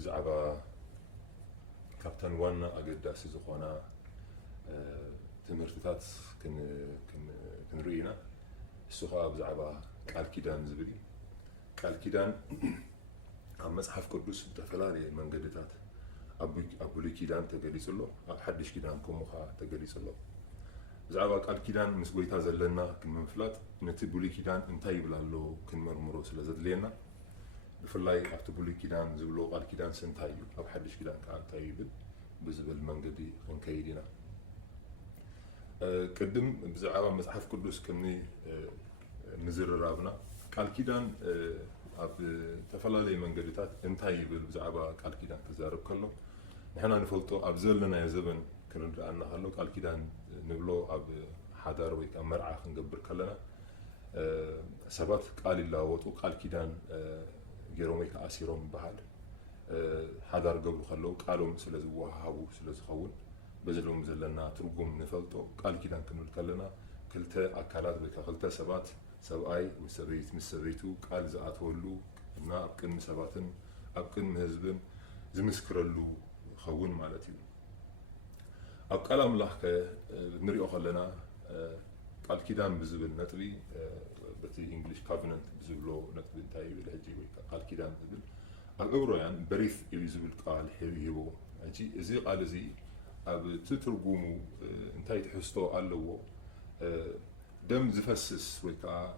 بزعبا كابتن وانا أقداسي زخونا تمرتات كن رينا السخاء بزعبا قال كيدان زبلي قال كيدان عم مصحف قدوس تفلالي من قدتات أبولي كيدان تقليص له حدش كيدان كموخا تقليص له بزعبا قال كيدان مسويتا زلنا كمنفلات نتبولي كيدان انتاي بلالو كنمرمرو سلازدلينا بفلاي أكتبولي كيدان زبلو قال كيدان سنتايو أو حدش كيدان كان تايبل بزبل منقدي خنكيدينا قدم بزعبا مصحف قدوس كمني نزر رابنا قال كيدان أب تفلالي منقدتات انتايبل بزعبا قال كيدان تزارب كله نحنا نفلتو أبزلنا يا زبن كنرأنا هلو قال كيدان نبلو أب حدار ويكا مرعى خنقبر كلنا سبات قال الله وطو قال كيدان جيروميك أسيروم بحال حدار قبل خلو قالوا سلز وهابو سلز خون بزلهم زلنا ترقم نفلتو قال كيدان كنول كلنا كلتا أكالات بك كلتا سبات سبعي مسبيت مسبيتو قال زعات ولو إنا أبكن مسباتن أبكن مهزبن زمسكرلو خون مالتي أبقال أملاح نريو خلنا قال كيدان بزبل نتبي بتي إنجليش كافننت بزبلو نتبي تاي بالهجي قال كيدان بزبل أقبره يعني بريث إليزبل قال حبيبه يعني زي قال زي أب تترجموا انتي تحسوا قالوا دم زفسس ويكا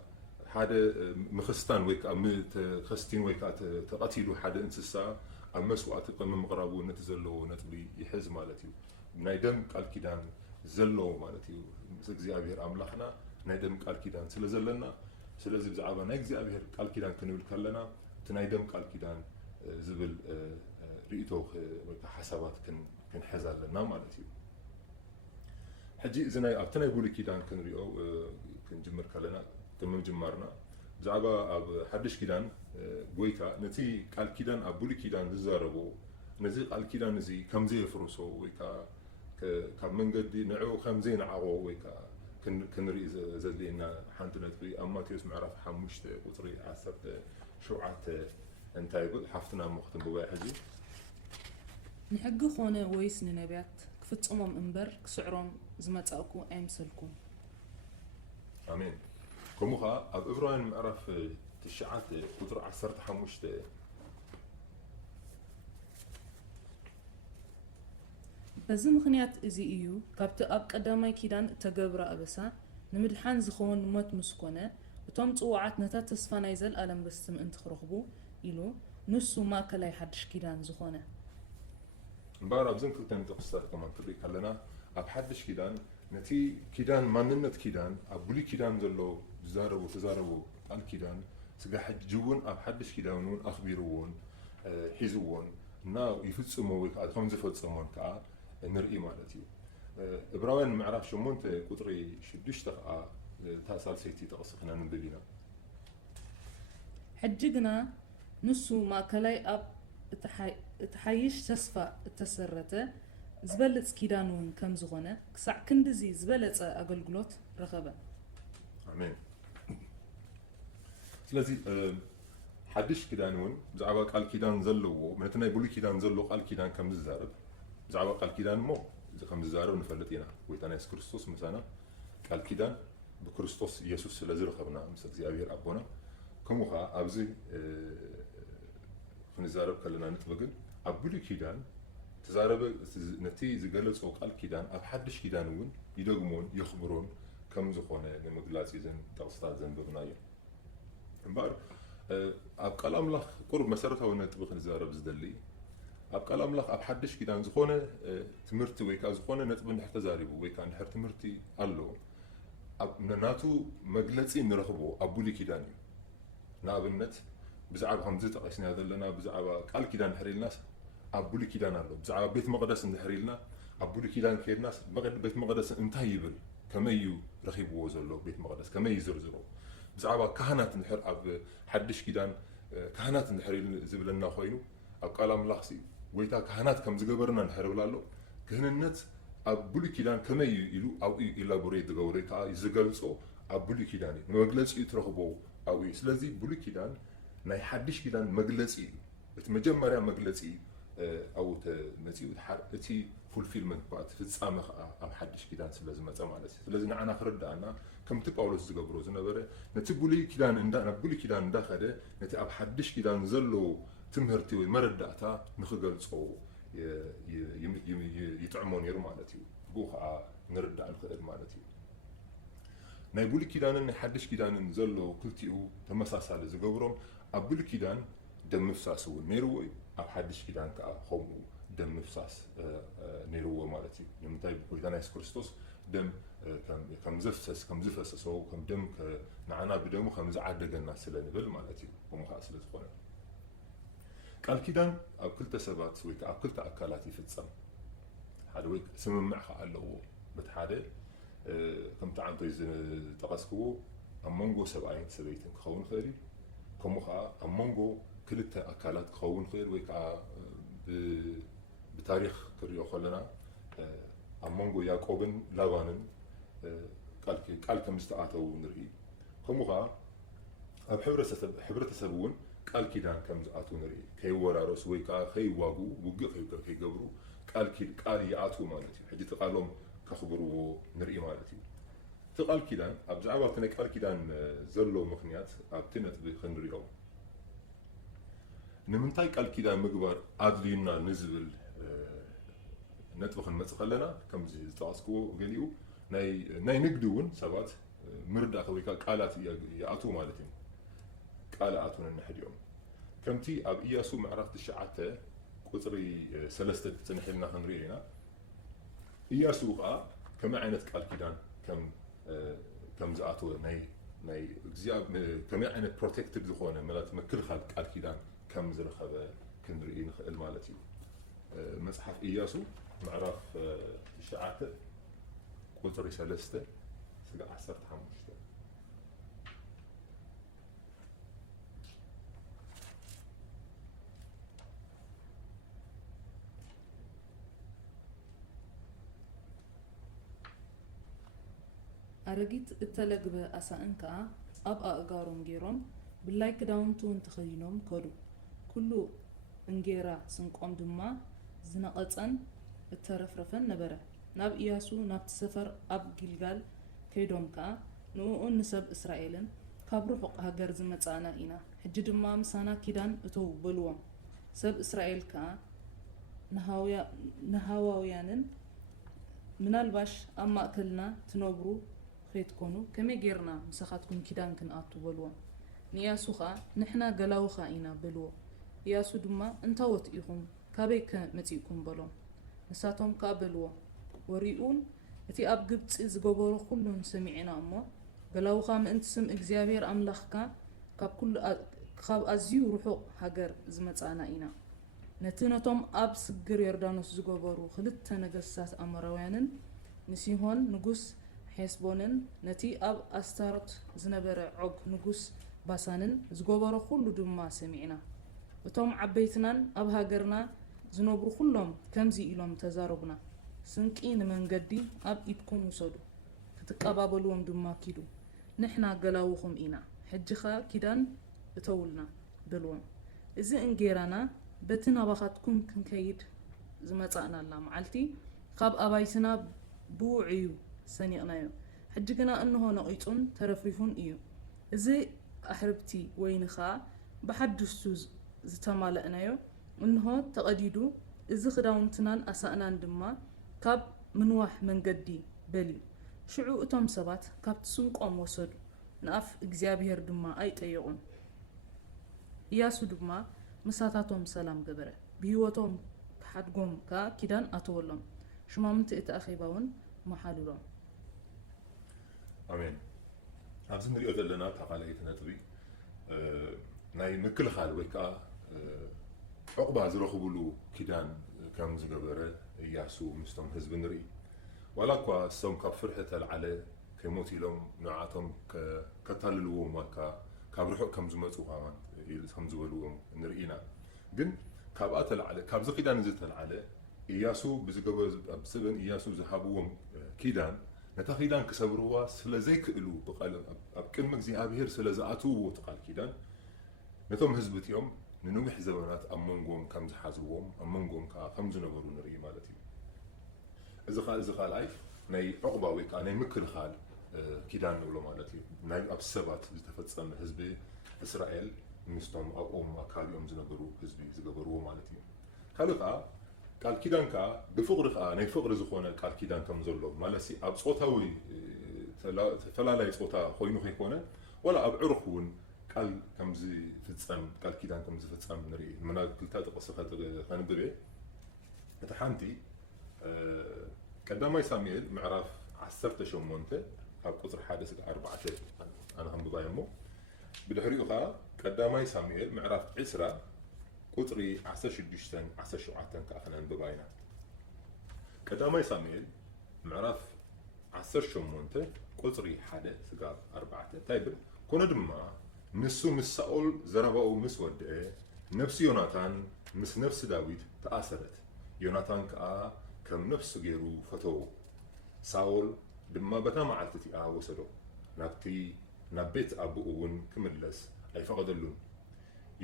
حدا مخستان ويكا متخستين ويكا تقتلوا حدا انسسا أمسوا أتقن من مغربو نتزلوا نتبي يحز مالتي نايدم قال كيدان زلوا مالتي مسك زيابير أملاحنا نايدم قال كيدان سلزلنا سلزي بزعبا نايك زيابير قال كيدان كنول كلنا تنايدم قال كيدان زبل رئيتو حسابات كن حزال لنا مالتي حجي إذا أبتنا يقولي كيدان كن ريو كن جمر كلنا تمام جمرنا زعبا أب حدش كيدان قويكا نتي قال كيدان أبولي كيدان زاربو نزي قال كيدان نزي كم زي فروسو ويكا كم من قد نعو كم زي نعو ويكا كن ري زلينا حنتنا تبي أما تيسمع عرف حمشت وطري عصرت شوعات أنت يقول حفتنا مختم بواي حجي نحق خونه ويس ننبيات كفتصمم انبر كسعرهم زمتاكو أمثلكم آمين كموخا أب إبراهيم معرف تشعات قدر عصرت حمشت بزي مخنيات إزي إيو كابت أب قدامي كيدان تقبر أبسا نمدحان زخون موت مسكونة بتوم تقوعات نتات تصفان يزل ألم بستم انت خرخبو إلو نسو ما كلاي حدش كيدان زخونة مبارا بزن كلتن تقصة كمان تبريك هلنا أب حدش كيدان نتي كيدان ماننت كيدان أبولي كيدان زلو تزاربو قال كيدان سقا حجون أب حدش كيدانون أخبيرون حيزوون نا يفتصمو ويك أدخل زفتصمون كا نرئي مالتي إبراهيم معرف شو مونت قطري شدش تقع تاسال سيتي تقصقنا نبلينا حجقنا نسو ما كلاي أب تحيش تسفى التسرته زبلت كيدانون كم زغنة كسع كندزي زبلت أقلقلوت رغبة آمين سلازي حدش كيدانون زعبا قال كيدان زلو منتنا يقولي كيدان زلو قال كيدان كم زارب زعبا قال كيدان مو إذا كم زارب نفلتينا ويتانا يس كريستوس مثلا قال كيدان بكريستوس يسوع لازم رخبنا مسك زي أبير أبونا كموها أبزي فنزارب كلنا نتبقل أبولي كيدان تزارب نتي زقلت أو قال كيدان أب حدش كيدانون يدقمون يخبرون كم زخونة نمقلات يزن تقصتات زن ببناية بار أب قال أملاخ قرب مسارتها ونتبقى نزارب زدلي أب قال أملاخ أب حدش كيدان زخونة تمرتي ويكا زخونة نتبقى نحت زاربو ويكا نحر تمرتي قالو أب ناتو مقلتي نرخبو أبولي كيداني نابنت بزعب همزة تقسنا هذا لنا بزعب قال كيدان حري الناس أبولي كيدان الله بزعب بيت مقدس نحري لنا أبولي كيدان كير الناس بيت مقدس انتهيبل كما يو رخيب وزلو بيت مقدس كما يزرزرو بزعب كهنات نحر أب حدش كيدان كهنات نحري زبلنا خوينو أب قال أملاخسي ويتا كهنات كم زقبرنا نحر ولالو كهننت أبولي كيدان كما يلو أو إلا بريد غوري كا يزقلصو أبولي كيداني مغلص يترخبو أو سلازي بولي كيدان ناي حدش كيدان مغلصي بتمجمريا مغلصي أو مزيد إتي fulfillment بعد في السامخ أو حدش كيدان سلازم أتمالس لازم أنا خرد أنا كم تباولوس تجبروز نبرة نتقولي كيدان إندا نقولي كيدان داخله نتي أب حدش كيدان زلوا تمهرتي ومرد أتا نخجل صو يتعمون يرو مالتي بوخ نرد عن خير مالتي نقولي كيدان إن حدش كيدان زلوا كلتيو تمساسال زجبرهم أقولي كيدان دم نفساس ونيروي أب حدش كيدان كأخومو دم نفساس نيروي مالتي نمتى بقول أنا كريستوس دم كم زفس سو كم دم نعنا بدمه كم زعدق الناس اللي نبل مالتي ومخاصل الخونه قال كيدان أو كل تسبات ويك أو كل تأكلاتي في السم هذا ويك سمع خالو بتحاده كم تعانتو تقسكو أمونجو سبعين سبيتين خون خيري كم خا أمونجو كل تأكلات خون خير ويك بتاريخ كريو خلنا أمونجو يعقوبن لابانن قال كم استعاتوا نري كم خا أب حبرة سبون قال كيدان كم زعاتو نري كي ورا رس ويكا خي واجو وقف كي جبرو قال يعاتو مالتي حدي تقالهم كخبروا نري مالتي تقال كيدان أبزعوا قال كيدان زلوا مخنيات أبتنت بخنريو نمنتاي قال كيدان مقبر أدلينا نزل نتبخ المسخلنا كم زي تاسكو قاليو ناي نقدون سبات مرد أخويكا قالات يعاتو مالتي قال آتون النحديوم كمتي أب إياسو معرفت الشعاتة قطري سلسة تنحلنا هنرينا إياسو قا كما عينت قال كيدان كم زعاتو ناي كما عينت بروتكتد زخونة ملات مكل خالد قال كيدان كم زرخبة كنرئين المالتي مصحف إياسو معرف الشعاتة قطري سلسة سقع 10 حمشته أرجيت التلقب أسأنك أبقى أجارهم جيرهم بالله كداونتون تخينهم كلو كله إنجيرا سنقوم دما زنقطن الترفرفن نبره ناب إياسو ناب تسفر أب جلجال كيدهم كا نقول نسب إسرائيل كابروح هجر زمتانا إنا حج دما مسانا كيدان أتو بلوم سب إسرائيل كا نهاويانن من الباش أما أكلنا تنوبرو خيتكونو كمي غيرنا مسخاتكم كيدان كنأتو بلو نياسو خا نحنا قلاو خائنا بلو ياسو دما انتوت إيهم كابيك متيكم بلو نساتهم كابلو وريئون اتي أب قبت إزقبورو كلهم سمعنا أمو قلاو خا انت سم إكزيابير أملخكا كاب كل خاب أزيو روحو هاجر زمتانا إنا نتنتم أب سجر يردانوس زقبورو خلت نجسات أمروانن نسيهون نجوس حسبونن نتي أب أستارت زنبر عق نجوس باسانن زقبورو كله دم سمعنا وتوم عبيتنا أب هاجرنا زنبرو كلهم كمزي إلهم تزاربنا سنكين من قدي أب إبكم وصدو تتقابلوهم دم كيدو نحنا قلاوهم إنا حجخا كيدان بتولنا بلوم إذا إنجيرانا بتنا بخاتكم كنكيد زمتانا الله معلتي خاب أبايسنا بوعيو سنيقنايو حجقنا أنه نقيتون ترفريفون إيو إذا أحربتي وينخا بحدثو زتمالقنايو أنه تقديدو إذا خداونتنان أسأنان دما كاب منواح من قدي بلي شعو أتم سبات كاب تسنقوم وصدو نقف إكزيابير دما أي تيقون إياسو دما مساتاتهم سلام قبره بيوتهم حدقهم كيدان أتولهم شمامنت إتأخيباون محالولهم آمين أبزن ريو دلنا تقاليت نتبي ناي مكل خال ويكا عقبة زرخبولو كيدان كم زقبره إياسو مستم حزب نري ولكوا سوم كفرحة العلي كيموتي لهم نوعاتهم كتاللو ماكا كابرحو كم زمتو هامان كم زولوهم نرينا جن كابات العلي كاب زقيدان نزلت العلي إياسو بزقبر بسبن إياسو زهابوهم كيدان نتا كيدان كسبروا سلازي كقلو بقال أبكن مجزي أبهر سلازاتو وتقال كيدان نتهم هزبت يوم ንንውሕ ዘመናት ኣብ መንጎም ከም ዝሓዝዎም ኣብ መንጎም ከዓ ከም ዝነበሩ ንርኢ ማለት እዩ እዚ ካልኣይ ናይ ዕቑባ ወይ ከዓ ናይ ምክልኻል ኪዳን ንብሎ ማለት እዩ ናይ ኣብ ሰባት ዝተፈፀመ ህዝቢ እስራኤል ምስቶም ኣብኦም ኣካባቢኦም ዝነበሩ ህዝቢ ዝገበርዎ ማለት እዩ ካልእ ከዓ ቃል ኪዳን ከዓ ብፍቕሪ ከዓ ናይ ፍቕሪ ዝኾነ ቃል ኪዳን ከም ዘሎ ማለት ኣብ ፆታዊ ተፈላለየ ፆታ ኮይኑ ከይኮነ ወላ ኣብ ዕሩኽ እውን ቃል ከም ዝፍፀም ቃል ኪዳን ከም ዝፍፀም ንርኢ ምና ክልተ ጥቕሲ ከንብብ እቲ ሓንቲ ቀዳማይ ሳሙኤል ምዕራፍ 18 ኣብ ቁፅሪ 1 እስከ 4 ኣነ ከንብባዮ እሞ ብድሕሪኡ ከዓ ቀዳማይ ሳሙኤል ምዕራፍ 20 ቁፅሪ 16 17 ከዓ ከነንብባ ኢና ቀዳማይ ሳሙኤል ምዕራፍ 18 ቁፅሪ 1 እስከ 4 እንታይ ብል ኮነ ድማ ንሱ ምስ ሳኦል ዘረባኡ ምስ ወድአ ነፍሲ ዮናታን ምስ ነፍሲ ዳዊት ተኣሰረት ዮናታን ከዓ ከም ነፍሱ ገይሩ ፈተዎ ሳኦል ድማ በታ መዓልቲ እቲኣ ወሰዶ ናብ ቤት ኣቦኡ እውን ክምለስ ኣይፈቐደሉን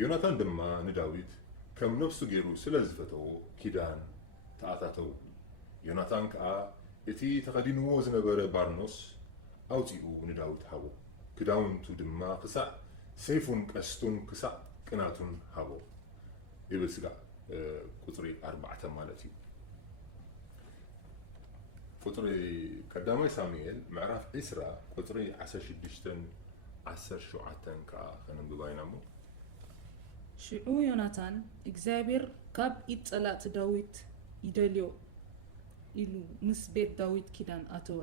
ዮናታን ድማ ንዳዊት ከም ነፍሱ ገይሩ ስለ ዝፈተዎ ኪዳን ተኣታተው ዮናታን ከዓ እቲ ተኸዲንዎ ዝነበረ ባርኖስ ኣውፂኡ ንዳዊት ሃቦ ክዳውንቱ ድማ ክሳዕ ሰይፉን ቀስቱን ክሳዕ ቅናቱን ሃቦ ይብል ስጋ ቁፅሪ 4 ማለት እዩ ቁጥሪ ቀዳማይ ሳሙኤል ምዕራፍ 20 ቁጥሪ 16 17 ከዓ ከነንብባ ኢና እሞ ሽዑ ዮናታን እግዚአብሔር ካብ ኢድ ጸላእቲ ዳዊት ይደልዮ ኢሉ ምስ ቤት ዳዊት ኪዳን ኣተወ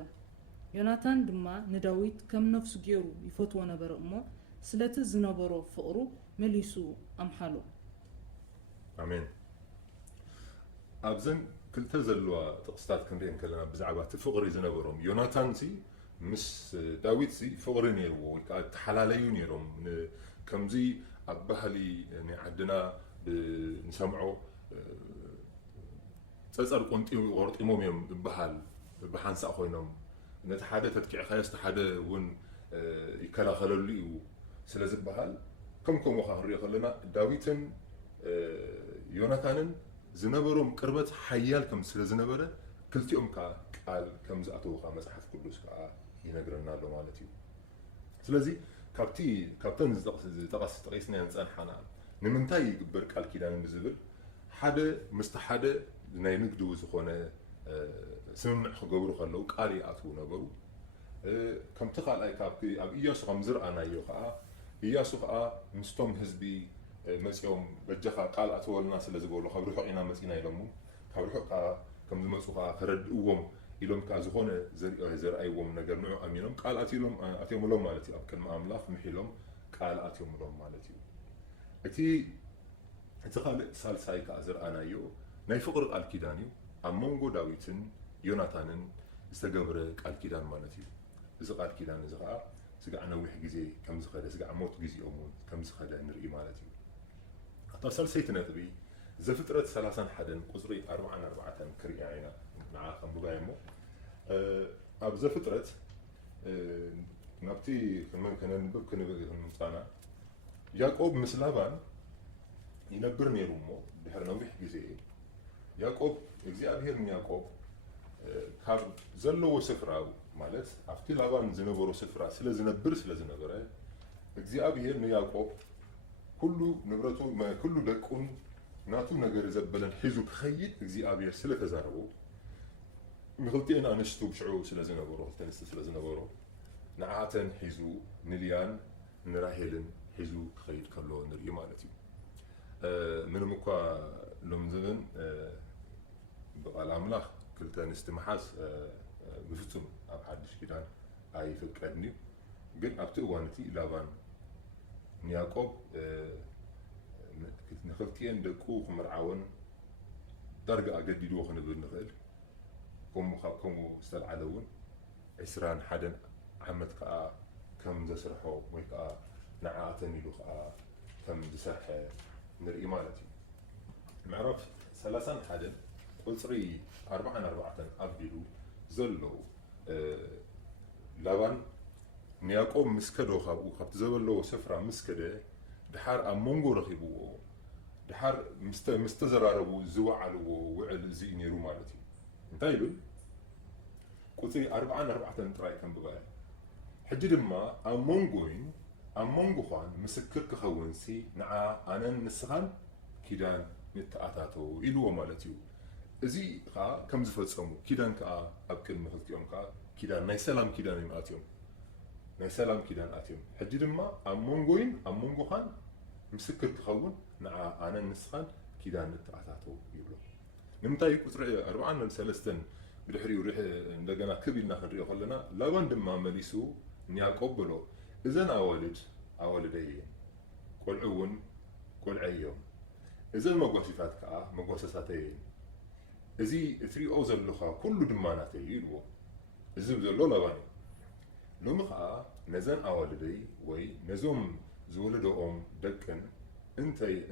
ዮናታን ድማ ንዳዊት ከም ነፍሱ ገይሩ ይፈትዎ ነበረ እሞ ስለቲ ዝነበሮ ፍቕሩ መሊሱ ኣምሓሎ ኣሜን ኣብዘን ክልተ ዘለዋ ጥቕስታት ክንሪአን ከለና ብዛዕባ እቲ ፍቕሪ ዝነበሮም ዮናታን ምስ ዳዊት ፍቕሪ ነይርዎ ወይ ከዓ ተሓላለዩ ነይሮም ከምዚ ኣብ ባህሊ ናይ ዓድና ንሰምዖ ፀፀር ቆርጢሞም እዮም ዝበሃል ብሓንሳእ ኮይኖም ነቲ ሓደ ተጥቂዕካዮ እቲ ሓደ እውን ይከላኸለሉ እዩ ስለ ዝበሃል ከምኡ ከዓ ክንሪኦ ከለና ዳዊትን ዮናታንን ዝነበሮም ቅርበት ሓያል ከም ስለ ዝነበረ ክልቲኦም ከዓ ቃል ከም ዝኣተዉ ከዓ መፅሓፍ ቅዱስ ከዓ ይነግረና ኣሎ ማለት እዩ ስለዚ ካብተን ጠቂስናየን ፀንሓና ንምንታይ ይግበር ቃል ኪዳን ዝብል ሓደ ምስቲ ሓደ ናይ ንግዲ ዝኾነ ስምምዕ ክገብሩ ከለዉ ቃል ይኣትዉ ነበሩ ከምቲ ካልኣይ ኣብ ኢያሱ ከም ዝረኣናዮ ከዓ ኢያሱ ከዓ ምስቶም ህዝቢ መፅኦም በጀኻ ቃል ኣተወልና ስለ ዝገብሎ ካብ ርሑቕ ኢና መፂና ኢሎም ካብ ርሑቕ ከዓ ከም ዝመፁ ከዓ ከረድእዎም ኢሎም ከዓ ዝኾነ ዘርኣይዎም ነገር ንዑ ኣሚኖም ቃል ኣትዮምሎም ማለት እዩ ኣብ ቅድሚ ኣምላኽ ምሒሎም ቃል ኣትዮምሎም ማለት እዩ እቲ ካልእ ሳልሳይ ከዓ ዝረኣናዮ ናይ ፍቕሪ ቃል ኪዳን እዩ ኣብ መንጎ ዳዊትን ዮናታንን ዝተገብረ ቃል ኪዳን ማለት እዩ እዚ ቃል ኪዳን እዚ ከዓ ስጋዕ ነዊሕ ግዜ ከም ዝኸደ ስጋዕ ሞት ግዜኦም ከም ዝኸደ ንርኢ ማለት እዩ እታ ሳልሰይቲ ነጥቢ ዘፍጥረት 31 ቁፅሪ 44 ክሪኣ ኢና ንዓ ከንብባዮ እሞ ኣብ ዘፍጥረት ናብቲ ከነንብብ ክንምፃና ያዕቆብ ምስ ላባን ይነብር ነይሩ እሞ ድሕሪ ነዊሕ ግዜ ያዕቆብ እግዚኣብሔር ንያዕቆብ ካብ ዘለዎ ስፍራ ማለት ኣብቲ ላባን ዝነበሮ ስፍራ ስለ ዝነበረ እግዚኣብሔር ንያዕቆብ ኩሉ ንብረቱ ኩሉ ደቁን ናቱ ነገር ዘበለን ሒዙ ክኸይድ እግዚኣብሔር ስለ ተዛረቡ ንክልቲአን ኣንስቱ ብሽዑ ስለ ዝነበሮ ስለ ዝነበሮ ንዓተን ሒዙ ንልያን ንራሄልን ሒዙ ክኸይድ ከሎ ንርኢ ማለት እዩ ምንም እኳ ሎም ዘበን ብቃል ኣምላኽ ክልተ ኣንስቲ መሓዝ ብፍጹም ኣብ ሓድሽ ኪዳን ኣይፍቀድን እዩ ግን ኣብቲ እዋን እቲ ላባን ንያዕቆብ ንክልቲአን ደቁ ክምርዓወን ዳርጋ ኣገዲድዎ ክንብል ንኽእል ከምኡ ዝተልዓለ እውን 21 ዓመት ከዓ ከም ዘስርሖ ወይ ከዓ ንዓኣተን ኢሉ ከዓ ከም ዝሰርሐ ንርኢ ማለት እዩ ምዕራፍ 31 ቁፅሪ 44 ኣቢሉ ዘሎ ላባን ንያዕቆብ ምስ ከዶ ካብኡ ካብቲ ዘበለዎ ስፍራ ምስ ከደ ድሓር ኣብ መንጎ ረኺብዎ ድሓር ምስተዘራረቡ ዝወዓልዎ ውዕል እዚ ነይሩ ማለት እዩ እንታይ ይብል ቁፅሪ 44 ጥራይ ከንብባ እየ ሕጂ ድማ ኣብ መንጎኻን ምስክር ክኸውንሲ ንዓ ኣነን ንስኻን ኪዳን ንተኣታተው ኢልዎ ማለት እዩ እዚ ከዓ ከም ዝፈፀሙ ኪዳን ከዓ ኣብ ቅድሚ ክልቲኦም ከዓ ኪዳን ናይ ሰላም ኪዳን እዮም ኣትዮም ናይ ሰላም ኪዳን ኣትዮም ሕጂ ድማ ኣብ መንጎኻን ምስክር ክኸውን ንዓ ኣነን ንስኻን ኪዳን ንተኣታተው ይብሎ ንምንታይ ቁፅሪ 43 ብድሕሪኡ እንደገና ክብ ኢልና ክንሪኦ ከለና ላባን ድማ መሊሱ ንያዕቆብ ብሎ እዘን ኣዋልደይ እየን ቆልዑ እውን ቆልዐይ እዮም እዘን መጓሲታት ከዓ መጓሰሳተይ እየን እዚ እትሪኦ ዘለኻ ኩሉ ድማ ናተይ ኢልዎ እዚ ዘሎ ላባን እዩ ሎሚ ከዓ ነዘን ኣዋልደይ ወይ ነዞም ዝወለዶኦም ደቅን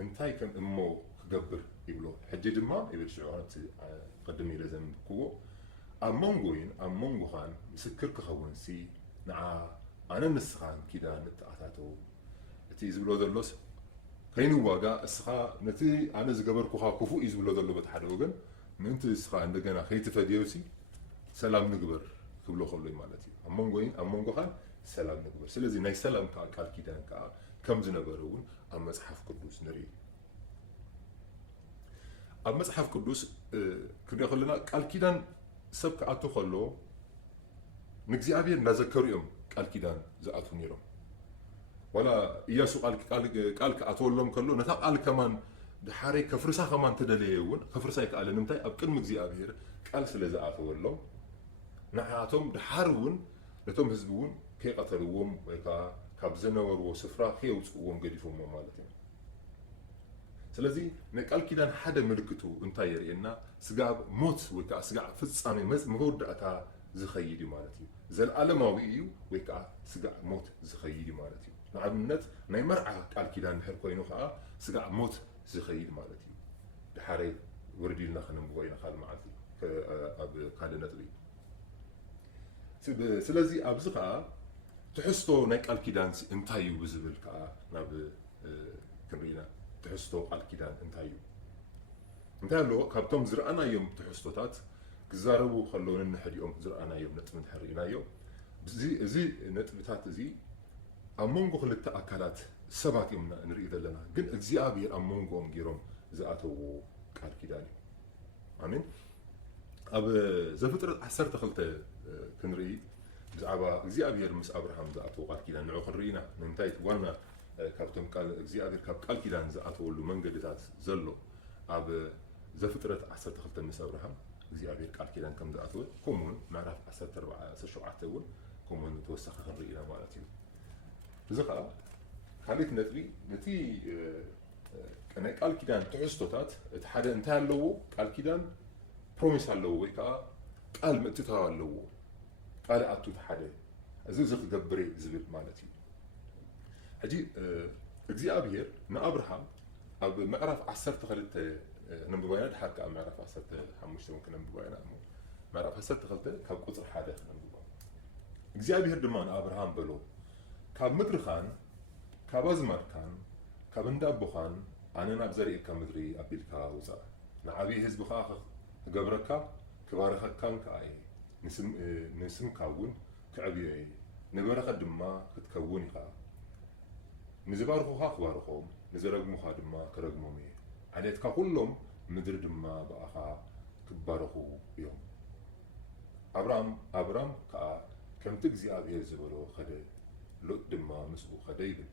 እንታይ ከም እሞ ክገብር ይብሎ ሕጂ ድማ ይብል ሽዑ ቅድም ኢለ ዘንብክዎ ኣብ መንጎኻን ምስክር ክኸውንሲ ንዓ ኣነ ንስኻን ኪዳን ንተኣታተው እቲ ዝብሎ ዘሎስ ከይንዋጋ እስኻ ነቲ ኣነ ዝገበርኩኻ ክፉእ እዩ ዝብሎ ዘሎ በቲ ሓደ ወገን ምእንቲ እስኻ እንደገና ከይትፈድዮሲ ሰላም ንግበር ክብሎ ከሎ ማለት እዩ ኣብ መንጎኻን ሰላም ንግበር ስለዚ ናይ ሰላም ከዓ ቃል ኪዳን ከዓ ከም ዝነበረ እውን ኣብ መፅሓፍ ቅዱስ ንርኢ ኣብ መፅሓፍ ቅዱስ ክንሪኦ ከለና ቃል ኪዳን ሰብ ክኣቱ ከሎ ንእግዚኣብሔር እንዳዘከሩ እዮም ቃል ኪዳን ዝኣቱ ነይሮም ዋላ ኢያሱ ቃል ክኣትወሎም ከሎ ነታ ቃል ከማን ድሓረይ ከፍርሳ ከማን ተደለየ እውን ከፍርሳ ይከኣለ ንምንታይ ኣብ ቅድሚ እግዚኣብሔር ቃል ስለ ዝኣተወሎም ንዓቶም ድሓር እውን ነቶም ህዝቢ እውን ከይቀተልዎም ወይ ከዓ ካብ ዝነበርዎ ስፍራ ከየውፅእዎም ገዲፎምዎም ማለት እዩ ስለዚ ናይ ቃል ኪዳን ሓደ ምልክቱ እንታይ የርእየና ስጋብ ሞት ወይ ከዓ ስጋዕ ፍጻሜ መወዳእታ ዝኸይድ ማለት እዩ ዘለኣለማዊ እዩ ወይ ከዓ ስጋዕ ሞት ዝኸይድ ማለት እዩ ንኣብነት ናይ መርዓ ቃል ኪዳን ድሕር ኮይኑ ከዓ ስጋዕ ሞት ዝኸይድ ማለት እዩ ድሓረይ ወርዲልና ክነንብቦ ኢና ካልእ መዓልቲ ኣብ ካልእ ነጥቢ ስለዚ ኣብዚ ከዓ ትሕዝቶ ናይ ቃል ኪዳን እንታይ እዩ ብዝብል ከዓ ናብ ክንሪኢና ትሕዝቶ ቃል ኪዳን እንታይ እዩ እንታይ ኣለዎ ካብቶም ዝረኣናዮም ትሕዝቶታት ክዛረቡ ከለዉ ነንሕድኦም ዝረኣናዮም ነጥቢ እንድሕር ርኢናዮ እዚ ነጥብታት እዚ ኣብ መንጎ ክልተ ኣካላት ሰባት እዮም ንርኢ ዘለና ግን እግዚኣብሔር ኣብ መንጎኦም ገይሮም ዝኣተውዎ ቃል ኪዳን እዩ ኣሜን ኣብ ዘፍጥረት 12 ክንርኢ ብዛዕባ እግዚኣብሔር ምስ ኣብርሃም ዝኣተዎ ቃል ኪዳን ንዑ ክንርኢ ኢና ንምንታይ ዋና ካብቶም እግዚኣብሔር ካብ ቃል ኪዳን ዝኣተወሉ መንገድታት ዘሎ ኣብ ዘፍጥረት 12 ምስ ኣብርሃም እግዚኣብሔር ቃል ኪዳን ከም ዝኣተወ ከምኡውን ምዕራፍ 17 እውን ከምኡውን ተወሳኺ ክንርኢ ኢና ማለት እዩ እዚ ከዓ ካልእት ነጥቢ ነቲ ናይ ቃል ኪዳን ትሕዝቶታት እቲ ሓደ እንታይ ኣለዎ ቃል ኪዳን ፕሮሚስ ኣለዎ ወይ ከዓ ቃል ምእትታው ኣለዎ ቃል ኣቱ እቲ ሓደ እዚ ክገብር ዝብል ማለት እዩ ሕጂ እግዚኣብሔር ንኣብርሃም ኣብ ምዕራፍ 12 ነንብባ ኢና ድሓር ከዓ ምዕራፍ 15 እውን ክነንብባ ኢና እሞ ምዕራፍ 12 ካብ ቁፅሪ 1 ክነንብባ እግዚኣብሔር ድማ ንኣብርሃም በሎ ካብ ምድርኻን ካብ ኣዝማድካን ካብ እንዳቦኻን ኣነ ናብ ዘርእየካ ምድሪ ኣቢልካ ውፃእ ንዓብዪ ህዝቢ ከዓ ክገብረካ ክባርኸካን ከዓ እየ ንስምካ እውን ክዕብዮ እየ ንበረኸት ድማ ክትከውን ኢኻ ንዝባርኹኻ ክባርኾም ንዘረግሙኻ ድማ ክረግሞም እየ ዓሌትካ ኩሎም ምድሪ ድማ በኣኻ ክባረኹ እዮም ኣብራም ከዓ ከምቲ እግዚኣብሔር ዝበሎ ኸደ ሎጥ ድማ ምስኡ ኸደ ይብል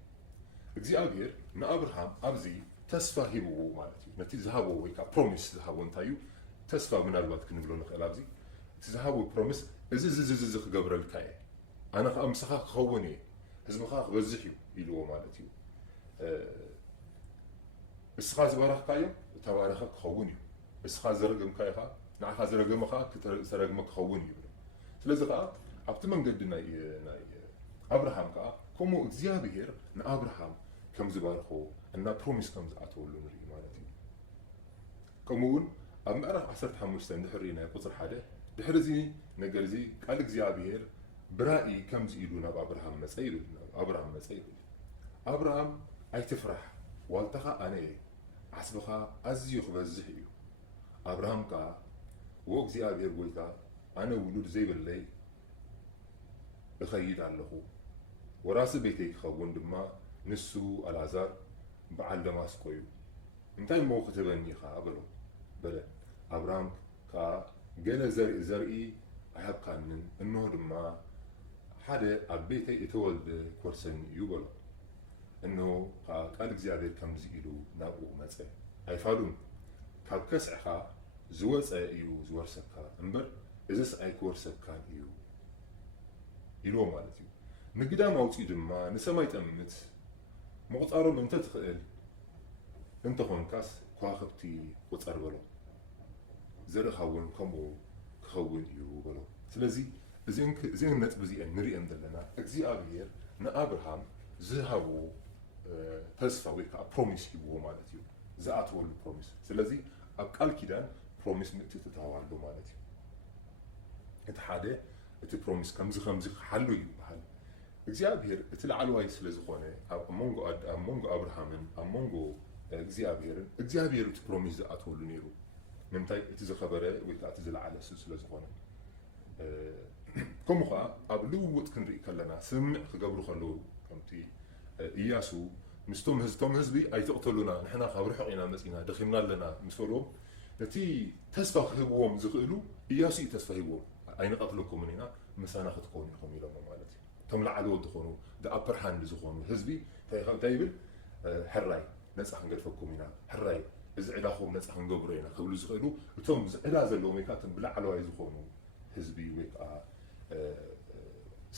እግዚኣብሔር ንኣብርሃም ኣብዚ ተስፋ ሂብዎ ማለት እዩ ነቲ ዝሃቦ ወይ ከዓ ፕሮሚስ ዝሃቦ እንታይ እዩ ተስፋ ምናልባት ክንብሎ ንኽእል ኣብዚ እቲ ዝሃቦ ፕሮሚስ እዚ ክገብረልካ እየ ኣነ ከዓ ምስኻ ክኸውን እየ ህዝብኻ ክበዝሕ እዩ ኢልዎ ማለት እዩ እስኻ ዝባረኽካዮ ተባረኸ ክኸውን እዩ እስኻ ዘረገምካዮ ከዓ ንዓኻ ዘረገመ ከዓ ዝተረግመ ክኸውን ይብሎ ስለዚ ከዓ ኣብቲ መንገዲ ናይ ኣብርሃም ከዓ ከምኡ እግዚኣብሔር ንኣብርሃም ከም ዝባርኾ እና ፕሮሚስ ከም ዝኣተወሉ ንርኢ ማለት እዩ ከምኡውን ኣብ ምዕራፍ 15 እንድሕር ርኢናዮ ቁፅሪ 1 ድሕሪ እዚ ነገር እዚ ቃል እግዚኣብሔር ብራእይ ከምዚ ኢሉ ናብ ኣብርሃም መፀ ይብል ኣብርሃም ኣይትፍራሕ ዋልታኻ ኣነ እየ ዓስብኻ ኣዝዩ ክበዝሕ እዩ ኣብርሃም ከዓ ወእግዚአብሔር ጎይታ ኣነ ውሉድ ዘይብለይ እኸይድ ኣለኹ ወራሲ ቤተይ ክኸውን ድማ ንሱ ኣልዓዛር በዓል ደማስቆ እዩ እንታይ እሞ ክትበኒ ኢኻ በለ ኣብርሃም ከዓ ገለ ዘርኢ ኣይሃብካንን እንሆ ድማ ሓደ ኣብ ቤተይ እተወልደ ኮርሰኒ እዩ በሎ እንሆ ከዓ ቃል እግዚኣብሔር ከምዚ ኢሉ ናብኡ መፀ ኣይፋሉን ካብ ከስዕኻ ዝወፀ እዩ ዝወርሰካ እምበር እዝስ ኣይክወርሰካን እዩ ኢልዎ ማለት እዩ ንግዳም ኣውፂኡ ድማ ንሰማይ ጠምት ምቁፃሮም እንተትኽእል እንተኾንካስ ከዋኽብቲ ቁፀር በሎ ዘርእኻ እውን ከምኡ ክኸውን እዩ በሎ ስለዚ እዚአን ነጥቢ እዚአን ንሪአን ዘለና እግዚኣብሔር ንኣብርሃም ዝሃቦ ተስፋ ወይ ከዓ ፕሮሚስ ሂብዎ ማለት እዩ ዝኣትወሉ ፕሮሚስ ስለዚ ኣብ ቃል ኪዳን ፕሮሚስ ምእቲ ትተዋሃሉ ማለት እዩ እቲ ሓደ እቲ ፕሮሚስ ከምዚ ክሓሉ ይበሃል እግዚኣብሔር እቲ ላዕለዋይ ስለ ዝኾነ ኣብ መንጎ ኣብርሃምን ኣብ መንጎ እግዚኣብሔርን እግዚኣብሔር እቲ ፕሮሚስ ዝኣትወሉ ነይሩ ንምንታይ እቲ ዝኸበረ ወይ ከዓ እቲ ዝለዓለ ስለ ዝኾነ ከምኡ ከዓ ኣብ ልውውጥ ክንርኢ ከለና ስምምዕ ክገብሩ ከለዉ ከምቲ ኢያሱ ምስቶም ህዝቢ ኣይተቕተሉና ንሕና ካብ ርሑቕ ኢና መፂና ደኺምና ኣለና ምስ በልዎም ነቲ ተስፋ ክህብዎም ዝኽእሉ ኢያሱ እዩ ተስፋ ሂብዎም ኣይንቐትለኩምን ኢና ምሳና ክትኮኑ ኢኹም ኢሎሞ ማለት እዩ እቶም ላዕለዎት ዝኾኑ ኣፐር ሃንድ ዝኾኑ ህዝቢ እንታይ ይብል ሕራይ ነፃ ክንገድፈኩም ኢና ሕራይ እዚ ዕዳኹም ነፃ ክንገብሮ ኢና ክብሉ ዝኽእሉ እቶም ዕዳ ዘለዎም ወይ ከዓ እቶም ብላዕለዋይ ዝኾኑ ህዝቢ ወይ ከዓ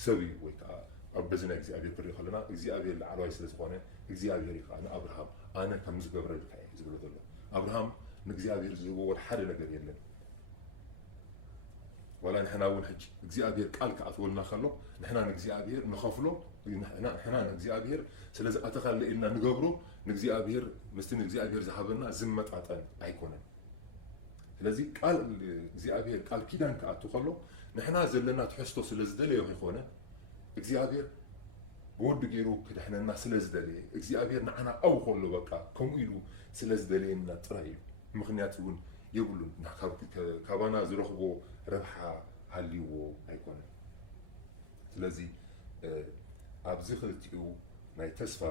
ሰብ እዩ ወይ ከዓ ኣብ በዚ ናይ እግዚኣብሔር ክሪኢ ከለና እግዚኣብሔር ላዕለዋይ ስለ ዝኾነ እግዚኣብሔር ከዓ ንኣብርሃም ኣነ ከም ዝገብረልካ እየ ዝብሎ ዘሎ ኣብርሃም ንእግዚኣብሔር ዝህቦ ሓደ ነገር የለን ወላ ንሕና እውን ሕጂ እግዚኣብሔር ቃል ክኣትወልና ከሎ ንሕና ንእግዚኣብሔር ንኸፍሎ ንሕና ንእግዚኣብሔር ስለዝኣተኻለ ኢልና ንገብሮ ንእግዚኣብሔር ምስቲ ንእግዚኣብሔር ዝሃበና ዝመጣጠን ኣይኮነን ስለዚ ቃል እግዚኣብሔር ቃል ኪዳን ክኣቱ ከሎ ንሕና ዘለና ትሕዝቶ ስለ ዝደለዮ ይኾነ እግዚኣብሔር ብወዲ ገይሩ ክድሕነና ስለ ዝደለየ እግዚኣብሔር ንዓና ኣው ከሎ በቃ ከምኡ ኢሉ ስለ ዝደለየና ጥራይ እዩ ምክንያት እውን የብሉን ካባና ዝረኽቦ ረብሓ ሃልይዎ ኣይኮነን ስለዚ ኣብዚ ክልቲኡ ናይ ተስፋ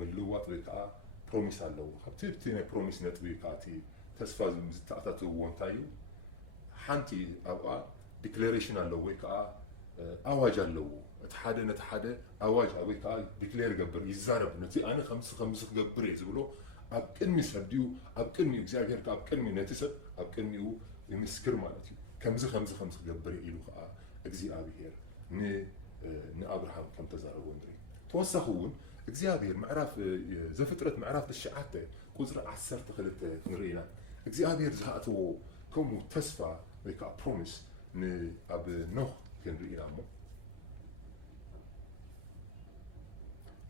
ምልውዋጥ ወይ ከዓ ፕሮሚስ ኣለዎ ካብቲ እቲ ናይ ፕሮሚስ ነጥቢ ከዓ እቲ ተስፋ ዝተኣታትውዎ እንታይ እዩ ሓንቲ ኣብኣ ዲክሌሬሽን ኣለዎ ወይ ከዓ ኣዋጅ ኣለዎ እቲ ሓደ ነቲ ሓደ ኣዋጅ ወይ ከዓ ዲክሌር ይገብር ይዛረብ ነቲ ኣነ ከምዚ ክገብር እየ ዝብሎ ኣብ ቅድሚ ሰብ ድዩ ኣብ ቅድሚ እግዚኣብሔር ኣብ ቅድሚ ነቲ ሰብ ኣብ ቅድሚኡ ይምስክር ማለት እዩ ከምዚ ክገብር ኢሉ ከዓ እግዚኣብሔር ንኣብርሃም ከም ተዛረቦ ንርኢ ተወሳኺ እውን እግዚኣብሔር ምዕራፍ ዘፍጥረት ምዕራፍ 9 ቁፅሪ 12 ክንርኢ ኢና እግዚኣብሔር ዝኣትዎ ከምኡ ተስፋ ወይ ከዓ ፕሮሚስ ኣብ ኖህ ክንርኢ ኢና እሞ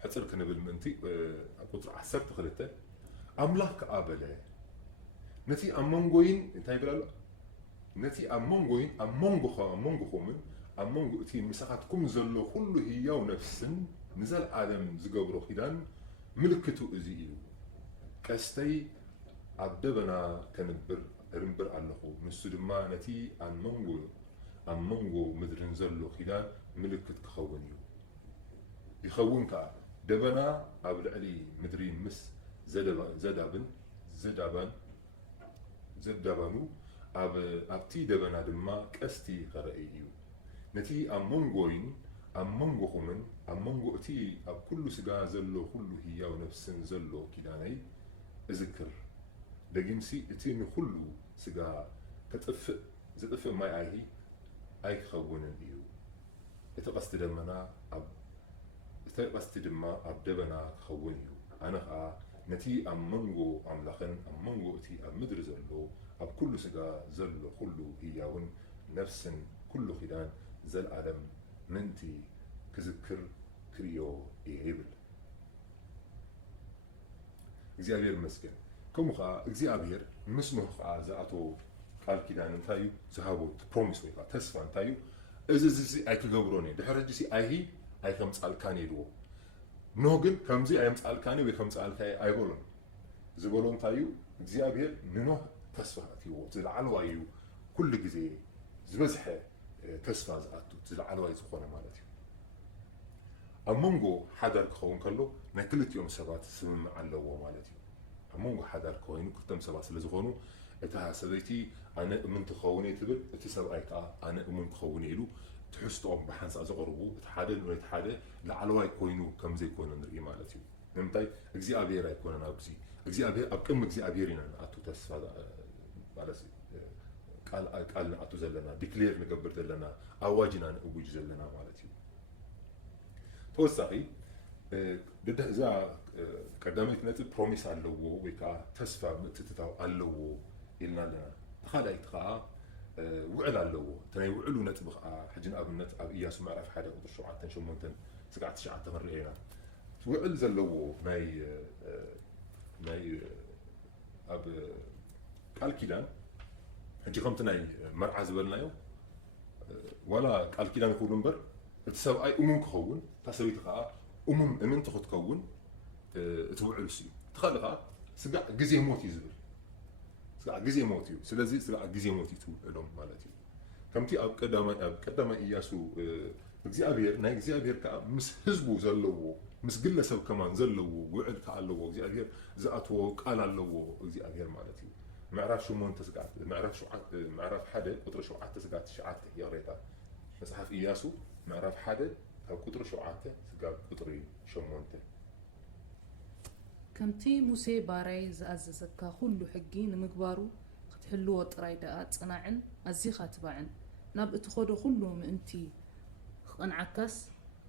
ሕፅር ክንብል ምእንቲ ኣብ ቁፅሪ 12 ኣምላኽ ከዓ በለ ነቲ ኣብ መንጎይን እንታይ ይብል ኣሎ ነቲ ኣብ መንጎይን ኣብ መንጎኹምን ኣብ መንጎ እቲ ምሳኻትኩም ዘሎ ኩሉ ህያው ነፍስን ንዘለዓለም ዝገብሮ ኪዳን ምልክቱ እዚ እዩ ቀስተይ ኣብ ደበና ከንብር ኣለኹ ንሱ ድማ ነቲ ኣብ መንጎ ምድርን ዘሎ ኪዳን ምልክት ክኸውን እዩ ይኸውን ከዓ ደበና ኣብ ልዕሊ ምድሪ ምስ ዘዳባኑ ኣብቲ ደበና ድማ ቀስቲ ክረአ እዩ ነቲ ኣብ መንጎይን ኣብ መንጎኹምን ኣብ መንጎ እቲ ኣብ ኩሉ ስጋ ዘሎ ኩሉ ህያው ነፍስን ዘሎ ኪዳነይ እዝክር ደጊምሲ እቲ ንኩሉ ስጋ ዝጥፍእ ማይ ኣይክኸውንን እዩ እቲ ቀስቲ ድማ ኣብ ደበና ክኸውን እዩ ኣነ ከዓ ነቲ ኣብ መንጎ ኣምላኽን ኣብ መንጎ እቲ ኣብ ምድሪ ዘሎ ኣብ ኩሉ ስጋ ዘሎ ኩሉ ህያውን ነፍስን ኩሉ ኪዳን ዘለዓለም ምንቲ ክዝክር ክርዮ እየ ይብል እግዚኣብሔር ይመስገን ከምኡ ከዓ እግዚኣብሔር ምስ ኖህ ከዓ ዝኣተዎ ቃል ኪዳን እንታይ እዩ ዝሃቦ ፕሮሚስ ወይ ከዓ ተስፋ እንታይ እዩ እዚ ኣይክገብሮን እየ ድሕሪ ሕጂ ኣይከምፃልካን ኢልዎ ኖህ ግን ከምዚ ኣየምፃልካኒ ወይ ከምፃልካ ኣይበሎን زبلون تايو እግዚአብሔር ንኖህ ተስፋ አትይዎ ዝለዓለዋ እዩ ኩሉ ግዜ ዝበዝሐ ተስፋ ዝኣቱ ዝለዓለዋ ዝኾነ ማለት እዩ ኣብ መንጎ ሓዳር ክኸውን ከሎ ናይ ክልቲኦም ሰባት ስምምዕ ኣለዎ ማለት እዩ ኣብ መንጎ ሓዳር ኮይኑ ክልቲኦም ሰባት ስለ ዝኾኑ እታ ሰበይቲ ኣነ እሙን ክኸውን እየ ትብል እቲ ሰብኣይ ከዓ ኣነ እሙን ክኸውን ኢሉ ትሕዝቶኦም ብሓንሳእ ዘቕርቡ እቲ ሓደ ነቲ ሓደ ላዕለዋይ ኮይኑ ከም ዘይኮነ ንርኢ ማለት እዩ ንምንታይ እግዚኣብሔር ኣይኮነን ኣብዚ እግዚአብሔር ኣብ ቅድሚ እግዚአብሔር ኢና ንኣቱ ተስፋ ማለት ቃል ንኣቱ ዘለና ዲክሌር ንገብር ዘለና ኣዋጅ ኢና ንእውጅ ዘለና ማለት እዩ ተወሳኺ እዛ ቀዳመይቲ ነጥብ ፕሮሚስ ኣለዎ ወይ ከዓ ተስፋ ምእትትታው ኣለዎ ኢልና ኣለና ተኻልኣይቲ ከዓ ውዕል ኣለዎ እቲ ናይ ውዕሉ ነጥቢ ከዓ ሕጂ ንኣብነት ኣብ ኢያሱ ምዕራፍ 1 ቁጥር 7 8 ስጋዕ 9 ክንሪኦ ኢና ውዕል ዘለዎ ናይ ኣብ ቃል ኪዳን ሕጂ ከምቲ ናይ መርዓ ዝበልናዮ ዋላ ቃል ኪዳን ይኹን እምበር እቲ ሰብኣይ እሙን ክኸውን እታ ሰበይቲ ከዓ እሙን እምንቲ ክትከውን እቲ ውዕል እሱ እዩ እቲ ካልእ ከዓ ስጋዕ ግዜ ሞት እዩ ዝብል ስጋዕ ግዜ ሞት እዩ ስለዚ ስጋዕ ግዜ ሞት እዩ ትውዕሎም ማለት እዩ ከምቲ ኣብ ቀዳማይ ኢያሱ እግዚአብሔር ናይ እግዚአብሔር ከዓ ምስ ህዝቡ ዘለዎ ምስ ግለሰብ ከማን ዘለዎ ውዕል ከዓ ኣለዎ እግዚአብሔር ዝኣትዎ ቃል ኣለዎ እግዚአብሔር ማለት እዩ ምዕራፍ 8 ስጋዕ ምዕራፍ 1 ቁጥሪ 7 ስጋዕ 9 የቕሬታ መጽሓፍ ኢያሱ ምዕራፍ 1 ካብ ቁጥሪ 7 ስጋዕ ቁጥሪ 8 ከምቲ ሙሴ ባራይ ዝኣዘዘካ ኩሉ ሕጊ ንምግባሩ ክትሕልዎ ጥራይ ደኣ ጽናዕን ኣዚኻ ትባዕን ናብ እትኸዶ ኩሉ ምእንቲ ክቕንዓካስ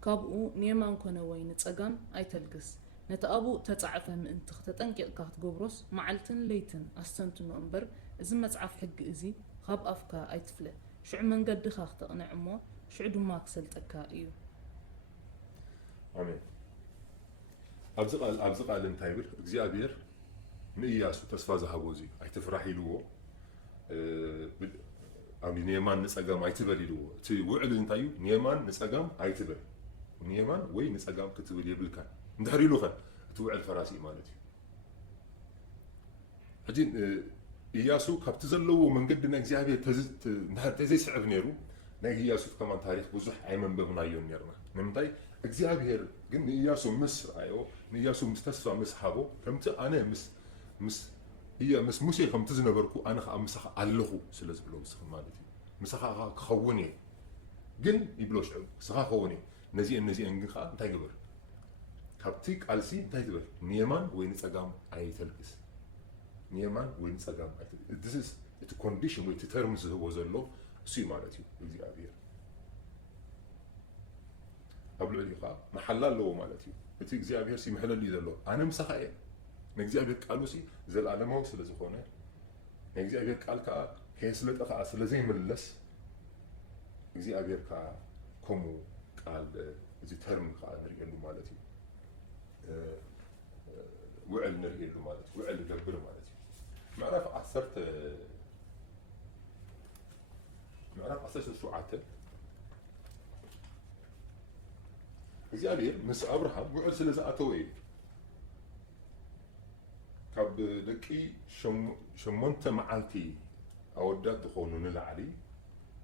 ካብኡ ንየማን ኮነ ወይ ንጸጋም ኣይተልግስ ነቲ ኣብኡ ተጻዕፈ ምእንቲ ክትጠንቂቕካ ክትገብሮስ መዓልትን ለይትን ኣስተንትኖ እምበር እዚ መጽሓፍ ሕጊ እዚ ካብ ኣፍካ ኣይትፍለጥ ሽዑ መንገድኻ ክትቕንዕ እሞ ሽዑ ድማ ክሰልጠካ እዩ ኣሜን ኣብዚ ቃል እንታይ ይብል እግዚአብሔር ንኢያሱ ተስፋ ዝሃቦ እዚ ኣይትፍራሕ ኢልዎ ኣብ ንየማን ንጸጋም ኣይትበል ኢልዎ እቲ ውዕል እንታይ እዩ ንየማን ንጸጋም ኣይትበል ንየማን ወይ ንጸጋም ክትብል የብልካ እንድሕር ኢሉ ኸ እቲ ውዕል ፈራሲ ማለት እዩ ሕጂ ኢያሱ ካብቲ ዘለዎ መንገዲ ናይ እግዚኣብሔር ተዘይስዕብ ነይሩ ናይ ኢያሱ ከማን ታሪክ ብዙሕ ኣይመንበብናዮን ነርና ንምንታይ እግዚአብሔር ግን ንኢያሱ ምስ ረኣዮ ንኢያሱ ምስ ተስፋ ምስ ሃቦ ከምቲ ኣነ ምስ ሙሴ ከምቲ ዝነበርኩ ኣነ ከዓ ምሳኻ ኣለኹ ስለ ዝብሎ ምስኽ ማለት እዩ ምሳኻ ክኸውን እየ ግን ይብሎ ሽዑ ስኻ ክኸውን እየ ነዚአን ግን ከዓ እንታይ ግበር ካብቲ ቃልሲ እንታይ ትበል ንየማን ወይ ንጸጋም ኣይተልግስ ንየማን ወይ ንጸጋም ኣይተልግስ እቲ ኮንዲሽን ወይ እቲ ተርም ዝህቦ ዘሎ እሱ እዩ ማለት እዩ እግዚአብሔር ኣብ ልዕሊኡ ከዓ መሓላ ኣለዎ ማለት እዩ እቲ እግዚአብሔር ሲምሕለሉ እዩ ዘሎ ኣነ ምሳኻ እየ ናይ እግዚአብሔር ቃል ሲ ዘለኣለማዊ ስለ ዝኾነ ናይ እግዚአብሔር ቃል ከዓ ከየስለጠ ከዓ ስለ ዘይምለስ እግዚአብሔር ከዓ ከምኡ ቃል እዚ ተርም ከዓ ንሪኤሉ ማለት እዩ ውዕል ንሪኤሉ ማለት እዩ ውዕል ይገብር ማለት እዩ ምዕራፍ 17 እግዚአብሔር ምስ ኣብርሃም ውዕል ስለ ዝኣተወ እዩ ካብ ደቂ 8 መዓልቲ ኣወዳት ዝኾኑ ንላዕሊ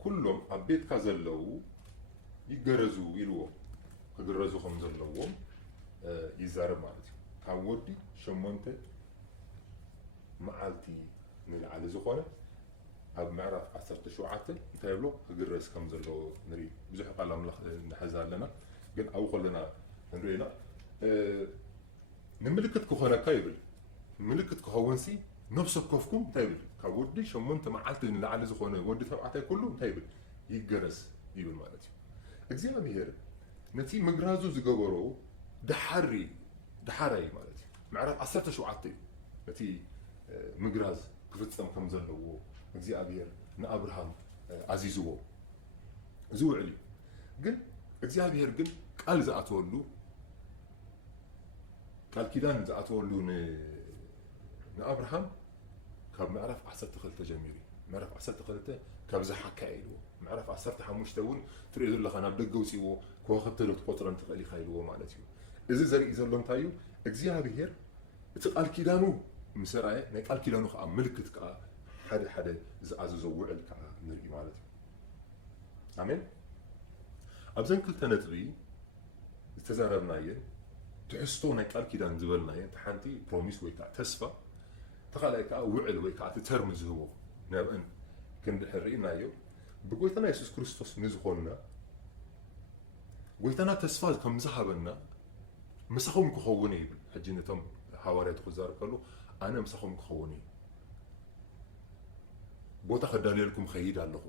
ኩሎም ኣብ ቤትካ ዘለው ይገረዙ ኢልዎ ክግረዙ ከም ዘለዎም ይዛረብ ማለት እዩ ካብ ወዲ 8 መዓልቲ ንላዕሊ ዝኾነ ኣብ ምዕራፍ 17 እንታይ ይብሎ ክግረዝ ከም ዘለዎ ንርኢ ብዙሕ ቃል ኣምላኽ ንሕዛ ኣለና ግን ኣብኡ ከለና ንሪኦ ኢና ንምልክት ክኾነካ ይብል ምልክት ክኸውንሲ ነፍሲ ወከፍኩም እንታይ ይብል ካብ ወዲ 8 መዓልቲ ንላዕሊ ዝኾነ ወዲ ተባዕታይ ኩሉ እንታይ ይብል ይገረዝ ይብል ማለት እዩ እግዚአብሔር ነቲ ምግራዙ ዝገበሮ ደሓራይ ማለት እዩ ምዕራፍ 17 እዩ ነቲ ምግራዝ ክፍፀም ከም ዘለዎ እግዚአብሔር ንኣብርሃም ኣዚዝዎ እዚ ውዕል እዩ ግን እግዚአብሔር ግን ቃል ዝኣተወሉ ቃል ኪዳን ዝኣተወሉ ንኣብርሃም ካብ ምዕራፍ 12 ጀሚሩ ምዕራፍ 12 ካብ ዝሓካ ኢልዎ ምዕራፍ 15 እውን ትሪኦ ዘለኻ ናብ ደገ ውፅዎ ከዋኽብቲ ዶ ትቆፅረን ትኽእል ኢኻ ኢልዎ ማለት እዩ እዚ ዘርኢ ዘሎ እንታይ እዩ እግዚአብሔር እቲ ቃል ኪዳኑ مسرعي نقال كده نخ ملكت كا حدا زعزو وعل كا نري مالتي امين ابزن كل تنتري استزاربنايه تحسو نقال كده نزبلنايه تحنتي بروميس ويكا تسفى تخليك وعل ويكا تترمز هو نابن كن حرينايو بقويتنا يسوس كريستوس نزخوننا قويتنا تسفى كم زحبنا مسخهم كخوني حجينتهم حواريات خزار قالوا انا مسخهم كخوني بوتا خداني لكم خيد الله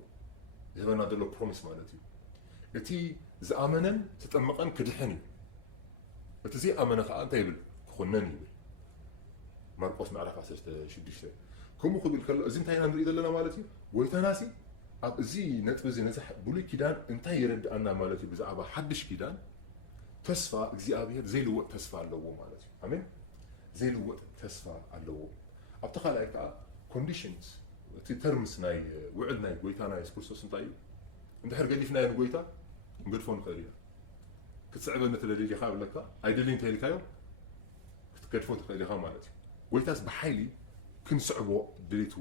زمان هذا له بروميس مالتي اتي زامنن تطمقن كدحني اتزي امنه انت يبل خنني يبل ماركوس معرفه شدشته كم خذ الكل ازي انت هنا نريد لنا مالتي ويتناسي اب زي نطب زي نزح بولي كيدان انت يرد انا مالتي بزعبه حدش كيدان تسفى እግዚአብሔር ዘይልወጥ ተስፋ ኣለዎ ማለት እዩ አሜን ዘይልወጥ ተስፋ ኣለዎ ኣብ ተኻልኣይ ከዓ ኮንዲሽንስ እቲ ተርምስ ናይ ውዕል ናይ ጎይታና ኢየሱስ ክርስቶስ እንታይ እዩ እንድሕር ገሊፍናዮ ንጎይታ ንገድፎ ንኽእል ኢና ክትስዕበኒ ትደልይ ኢኻ ብለካ ኣይደልይ እንተኢልካዮ ክትገድፎ ትኽእል ኢኻ ማለት እዩ ጎይታስ ብሓይሊ ክንስዕቦ ድሌቱ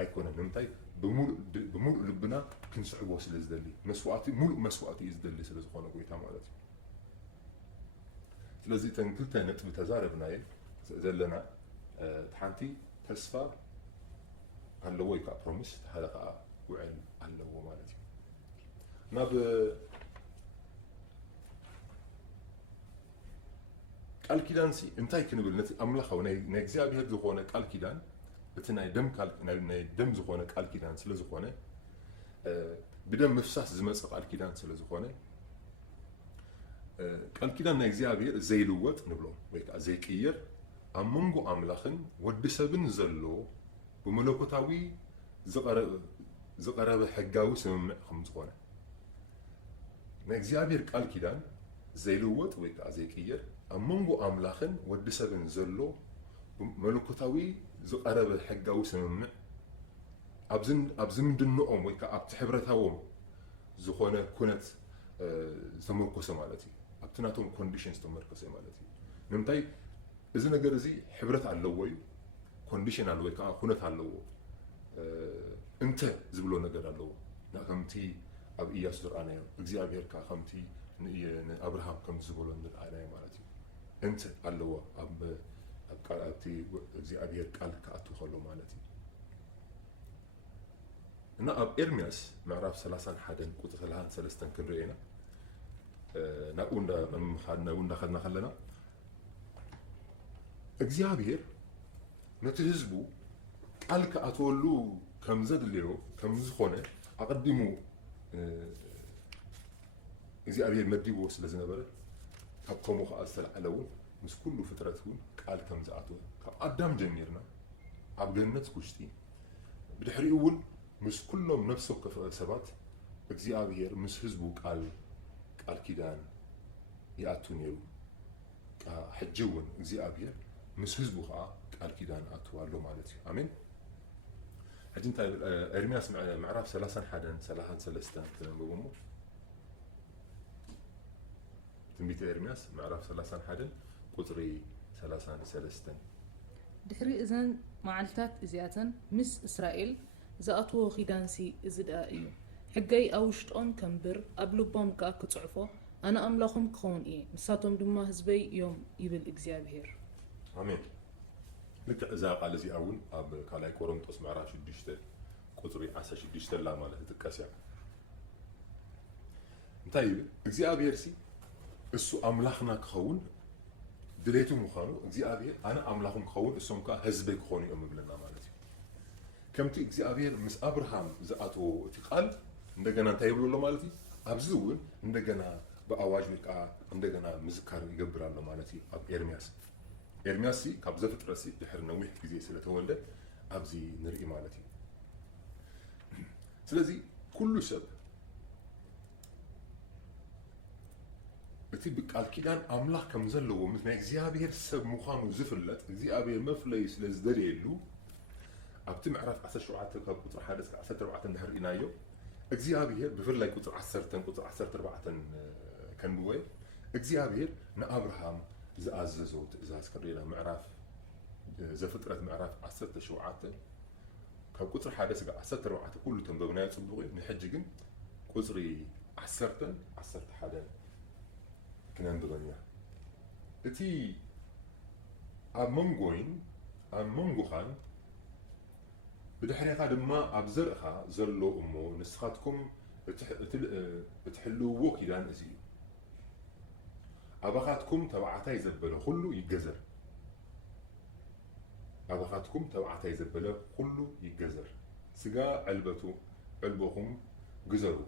ኣይኮነን ንምንታይ ብምሉእ ልብና ክንስዕቦ ስለ ዝደሊ መስዋዕቲ ሙሉእ መስዋዕቲ እዩ ዝደሊ ስለ ዝኾነ ጎይታ ማለት እዩ ስለዚህ ተንክልተ ነጥብ ተዛረብናየ ዘለና ሓንቲ ተስፋ ኣለዎ ወይ ከዓ ፕሮሚስ ሓደ ከዓ ውዕል ኣለዎ ማለት እዩ ናብ ቃል ኪዳን ሲ እንታይ ክንብል ነቲ ኣምላኻዊ ናይ እግዚኣብሔር ዝኾነ ቃል ኪዳን እቲ ናይ ደም ዝኾነ ቃል ኪዳን ስለ ዝኾነ ብደም ምፍሳስ ዝመፅእ ቃል ኪዳን ስለ ዝኾነ ቃል ኪዳን ናይ እግዚኣብሔር ዘይልወጥ ንብሎ ወይ ከዓ ዘይቅየር ኣብ መንጎ ኣምላኽን ወዲ ሰብን ዘሎ ብመለኮታዊ ዝቐረበ ሕጋዊ ስምምዕ ከም ዝኾነ ናይ እግዚኣብሔር ቃል ኪዳን ዘይልወጥ ወይ ከዓ ዘይቅየር ኣብ መንጎ ኣምላኽን ወዲ ሰብን ዘሎ መለኮታዊ ዝቐረበ ሕጋዊ ስምምዕ ኣብ ዝምድንኦም ወይ ከዓ ኣብቲ ሕብረታዎም ዝኾነ ኩነት ዝተመርኮሰ ማለት እዩ ኣብቲ ናቶም ኮንዲሽንስ ተመርኮሰ ማለት እዩ ንምንታይ እዚ ነገር እዚ ሕብረት ኣለዎ እዩ ኮንዲሽን ኣለዎ ወይ ከዓ ኩነት ኣለዎ እንተ ዝብሎ ነገር ኣለዎ ከምቲ ኣብ ኢያሱ ዝረኣናዮ እግዚኣብሔር ከዓ ከምቲ ንኣብርሃም ከም ዝብሎ ንረኣናዮ ማለት እዩ እንተ ኣለዎ ኣብቲ እግዚኣብሔር ቃል ክኣቱ ከሎ ማለት እዩ እና ኣብ ኤርምያስ ምዕራፍ 31 ቁጥሪ 33 ክንሪኦ ኢና ናብኡ እንዳኸድና ከለና እግዚኣብሔር ነቲ ህዝቡ ቃል ክኣትወሉ ከም ዘድልዮ ከም ዝኾነ ኣቐዲሙ እግዚኣብሔር መዲብዎ ስለ ዝነበረ ካብ ከምኡ ከዓ ዝተላዕለ እውን ምስ ኩሉ ፍጥረት እውን ቃል ከም ዝኣትወ ካብ ኣዳም ጀሚርና ኣብ ገነት ውሽጢ ብድሕሪኡ እውን ምስ ኩሎም ነፍሲ ወከፍ ሰባት እግዚኣብሔር ምስ ህዝቡ ቃል ኪዳን ይኣቱ ነይሩ ሕጂ እውን እግዚኣብሔር ምስ ህዝቡ ከዓ ቃል ኪዳን ኣትዎ ኣሎ ማለት እዩ ኣሜን ሕጂ እንታይ ኤርምያስ ምዕራፍ 31-33 ክነንብቦ እሞ ትንቢተ ኤርምያስ ምዕራፍ 31 ቁጥሪ 33 ድሕሪ እዘን መዓልታት እዚኣተን ምስ እስራኤል ዝኣትዎ ኺዳንሲ እዚ ደኣ እዩ ሕገይ ኣብ ውሽጦም ከንብር ኣብ ልቦም ከዓ ክፅዕፎ ኣነ ኣምላኾም ክኸውን እየ ንሳቶም ድማ ህዝበይ እዮም ይብል እግዚኣብሔር ኣሜን ልክዕ እዛ ቃል እዚኣ እውን ኣብ ካልኣይ ቆሮንጦስ ምዕራፍ 6 ቁጥሪ 16 ላ ማለት ይጥቀስ እያ እንታይ ይብል እግዚኣብሔር ሲ እሱ ኣምላኽና ክኸውን ድሌቱ ምዃኑ እግዚኣብሔር ኣነ ኣምላኹም ክኸውን እሶም ከዓ ህዝበይ ክኾኑ እዮም ይብለና ማለት እዩ ከምቲ እግዚኣብሔር ምስ ኣብርሃም ዝኣትዎ እቲ ቃል እንደገና እንታይ ይብሎ ኣሎ ማለት እዩ ኣብዚ እውን እንደገና ብኣዋጅ ወይ ከዓ እንደገና ምዝካር ይገብር ኣሎ ማለት እዩ ኣብ ኤርምያስ ሲ ካብ ዘፍጥረት ሲ ድሕሪ ነዊሕ ግዜ ስለተወልደ ኣብዚ ንርኢ ማለት እዩ ስለዚ ኩሉ ሰብ እቲ ብቃል ኪዳን ኣምላኽ ከም ዘለዎ ምስ ናይ እግዚኣብሔር ሰብ ምዃኑ ዝፍለጥ እግዚኣብሔር መፍለይ ስለ ዝደልየሉ ኣብቲ ምዕራፍ 17 ካብ ቁጥሪ 1 እስካብ 14 እንድሕር ኢናዮ እግዚአብሔር ብፍላይ ቁጥር 10 ቁጥር 14 ከንብወይ እግዚአብሔር ንአብርሃም ዝኣዘዘው ትእዛዝ ከሪና ምዕራፍ زفطرت معرف 17 كاب قطر حدا سغا 14 كله تنببنا صبغي نحج ግን ቁጽሪ 10 حدا كننبغنيا እቲ ኣብ መንጎኻን ብድሕሪኻ ድማ ኣብ ዘርእኻ ዘሎ እሞ ንስኻትኩም እትሕልውዎ ኪዳን እዚ እዩ ኣባኻትኩም ተባዕታይ ዘበለ ኩሉ ይገዘር ኣባኻትኩም ተባዕታይ ዘበለ ኩሉ ይገዘር ስጋ ዕልበኹም ግዘሩ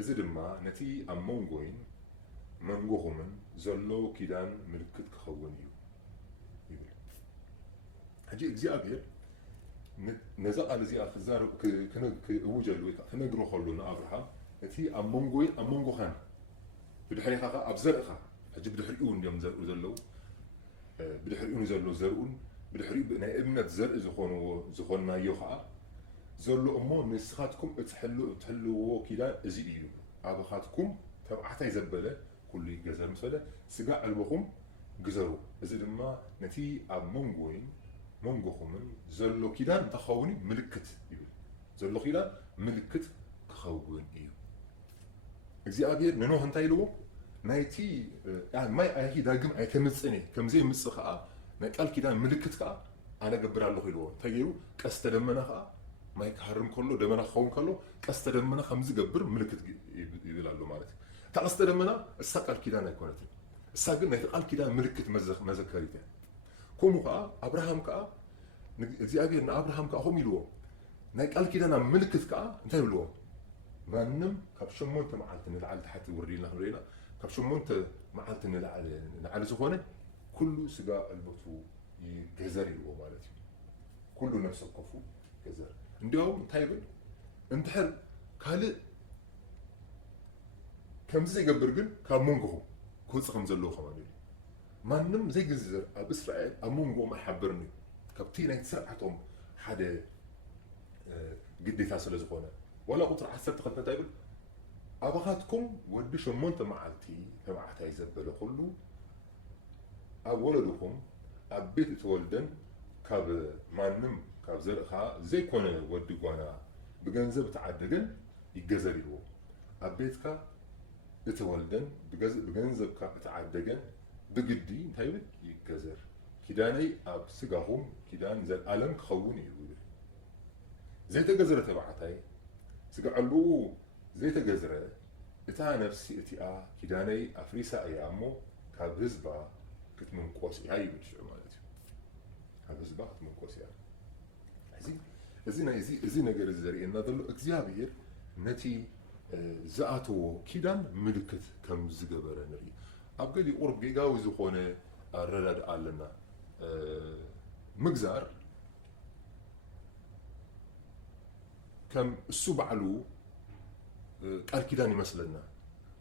እዚ ድማ ነቲ ኣብ መንጎኹምን ዘሎ ኪዳን ምልክት ክኸውን እዩ ይብል ሕጂ እግዚኣብሔር ነዛ ቃል እዚኣ ክእውጀሉ ወይ ከዓ ክነግሮ ከሎ ንኣብርሃም እቲ ኣብ መንጎኻን ብድሕሪኻ ኣብ ዘርእኻ ሕጂ ብድሕሪኡ እንዲኦም ዘርእዩ ዘለው ብድሕሪኡ ዘሎ ዘርእኡን ብድሕሪኡ ናይ እምነት ዘርኢ ዝኾንናዮ ከዓ ዘሎ እሞ ንስኻትኩም እትሕልውዎ ኪዳን እዚ እዩ ኣባኻትኩም ተባዕታይ ዘበለ ኩሉ ይገዘር ምስ በለ ስጋ ዕልበኹም ግዘሩ እዚ ድማ ነቲ ኣብ መንጎኹምን ዘሎ ኪዳን እንትኸውን ምልክት ይብል ዘሎ ኪዳን ምልክት ክኸውን እዩ እግዚኣብሔር ንኖህ እንታይ ኢልዎ ናይቲ ማይ ኣይ ዳግም ኣይተምፅእኒ ከምዘይ ምፅእ ከዓ ናይ ቃል ኪዳን ምልክት ከዓ ኣነ ገብር ኣለኹ ኢልዎ እንታይ ገይሩ ቀስተ ደመና ከዓ ማይ ክሃርም ከሎ ደመና ክኸውን ከሎ ቀስተ ደመና ከምዚ ገብር ምልክት ይብል ኣሎ ማለት እዩ እታ ቀስተ ደመና እሳ ቃል ኪዳን ኣይኮነትን እሳ ግን ናይቲ ቃል ኪዳን ምልክት መዘከሪት እያ ከምኡ ከዓ ኣብርሃም ከዓ እግዚኣብሔር ንኣብርሃም ከዓ ከምኡ ኢልዎ ናይ ቃል ኪዳና ምልክት ከዓ እንታይ ይብልዎ ማንም ካብ 8 መዓልቲ ንላዕሊ ታሕቲ ወሪድና ክንሪኢና ካብ 8 መዓልቲ ንላዕሊ ዝኾነ ኩሉ ስጋ ዕልበቱ ይገዘር ይልዎ ማለት እዩ ኩሉ ነፍሲ ወከፉ ገዘር እንዲያውም እንታይ ይብል እንድሕር ካልእ ከምዚ ዘይገብር ግን ካብ መንጎኹም ክውፅእ ከም ዘለዎ ከማን እዩ ማንም ዘይግዝር ኣብ እስራኤል ኣብ መንጎኦም ኣይሓብርን እዩ ካብቲ ናይቲ ስርዓቶም ሓደ ግዴታ ስለ ዝኾነ ወላ ቁጥሪ 12 እንታይ ይብል ኣባኻትኩም ወዲ 8 መዓልቲ ተባዕታይ ዘበለ ኩሉ ኣብ ወለድኹም ኣብ ቤት እትወልደን ካብ ማንም ካብ ዘርእኻ ዘይኮነ ወዲ ጓና ብገንዘብ ተዓደገን ይገዘር ኢልዎ ኣብ ቤትካ እትወልደን ብገንዘብካ እትዓደገን ብግዲ እንታይ ይብል ይገዘር ኪዳነይ ኣብ ስጋኹም ኪዳን ዘለኣለም ክኸውን እዩ ይብል ዘይተገዘረ ተባዕታይ ስጋ ዕልብኡ ዘይተገዝረ እታ ነፍሲ እቲኣ ኪዳነይ ኣፍሪሳ እያ እሞ ካብ ህዝባ ክትምንቆስ እያ ይብል ሽዑ ማለት እዩ ካብ ህዝባ ክትምንቆስ እያ እዚ ነገር እዚ ዘርእየና ዘሎ እግዚኣብሔር ነቲ ዝኣተዎ ኪዳን ምልክት ከም ዝገበረ ንርኢ ኣብ ገሊኡ ቁርብ ጌጋዊ ዝኾነ ኣረዳድኣ ኣለና ምግዛር ከም እሱ ባዕሉ ቃል ኪዳን ይመስለና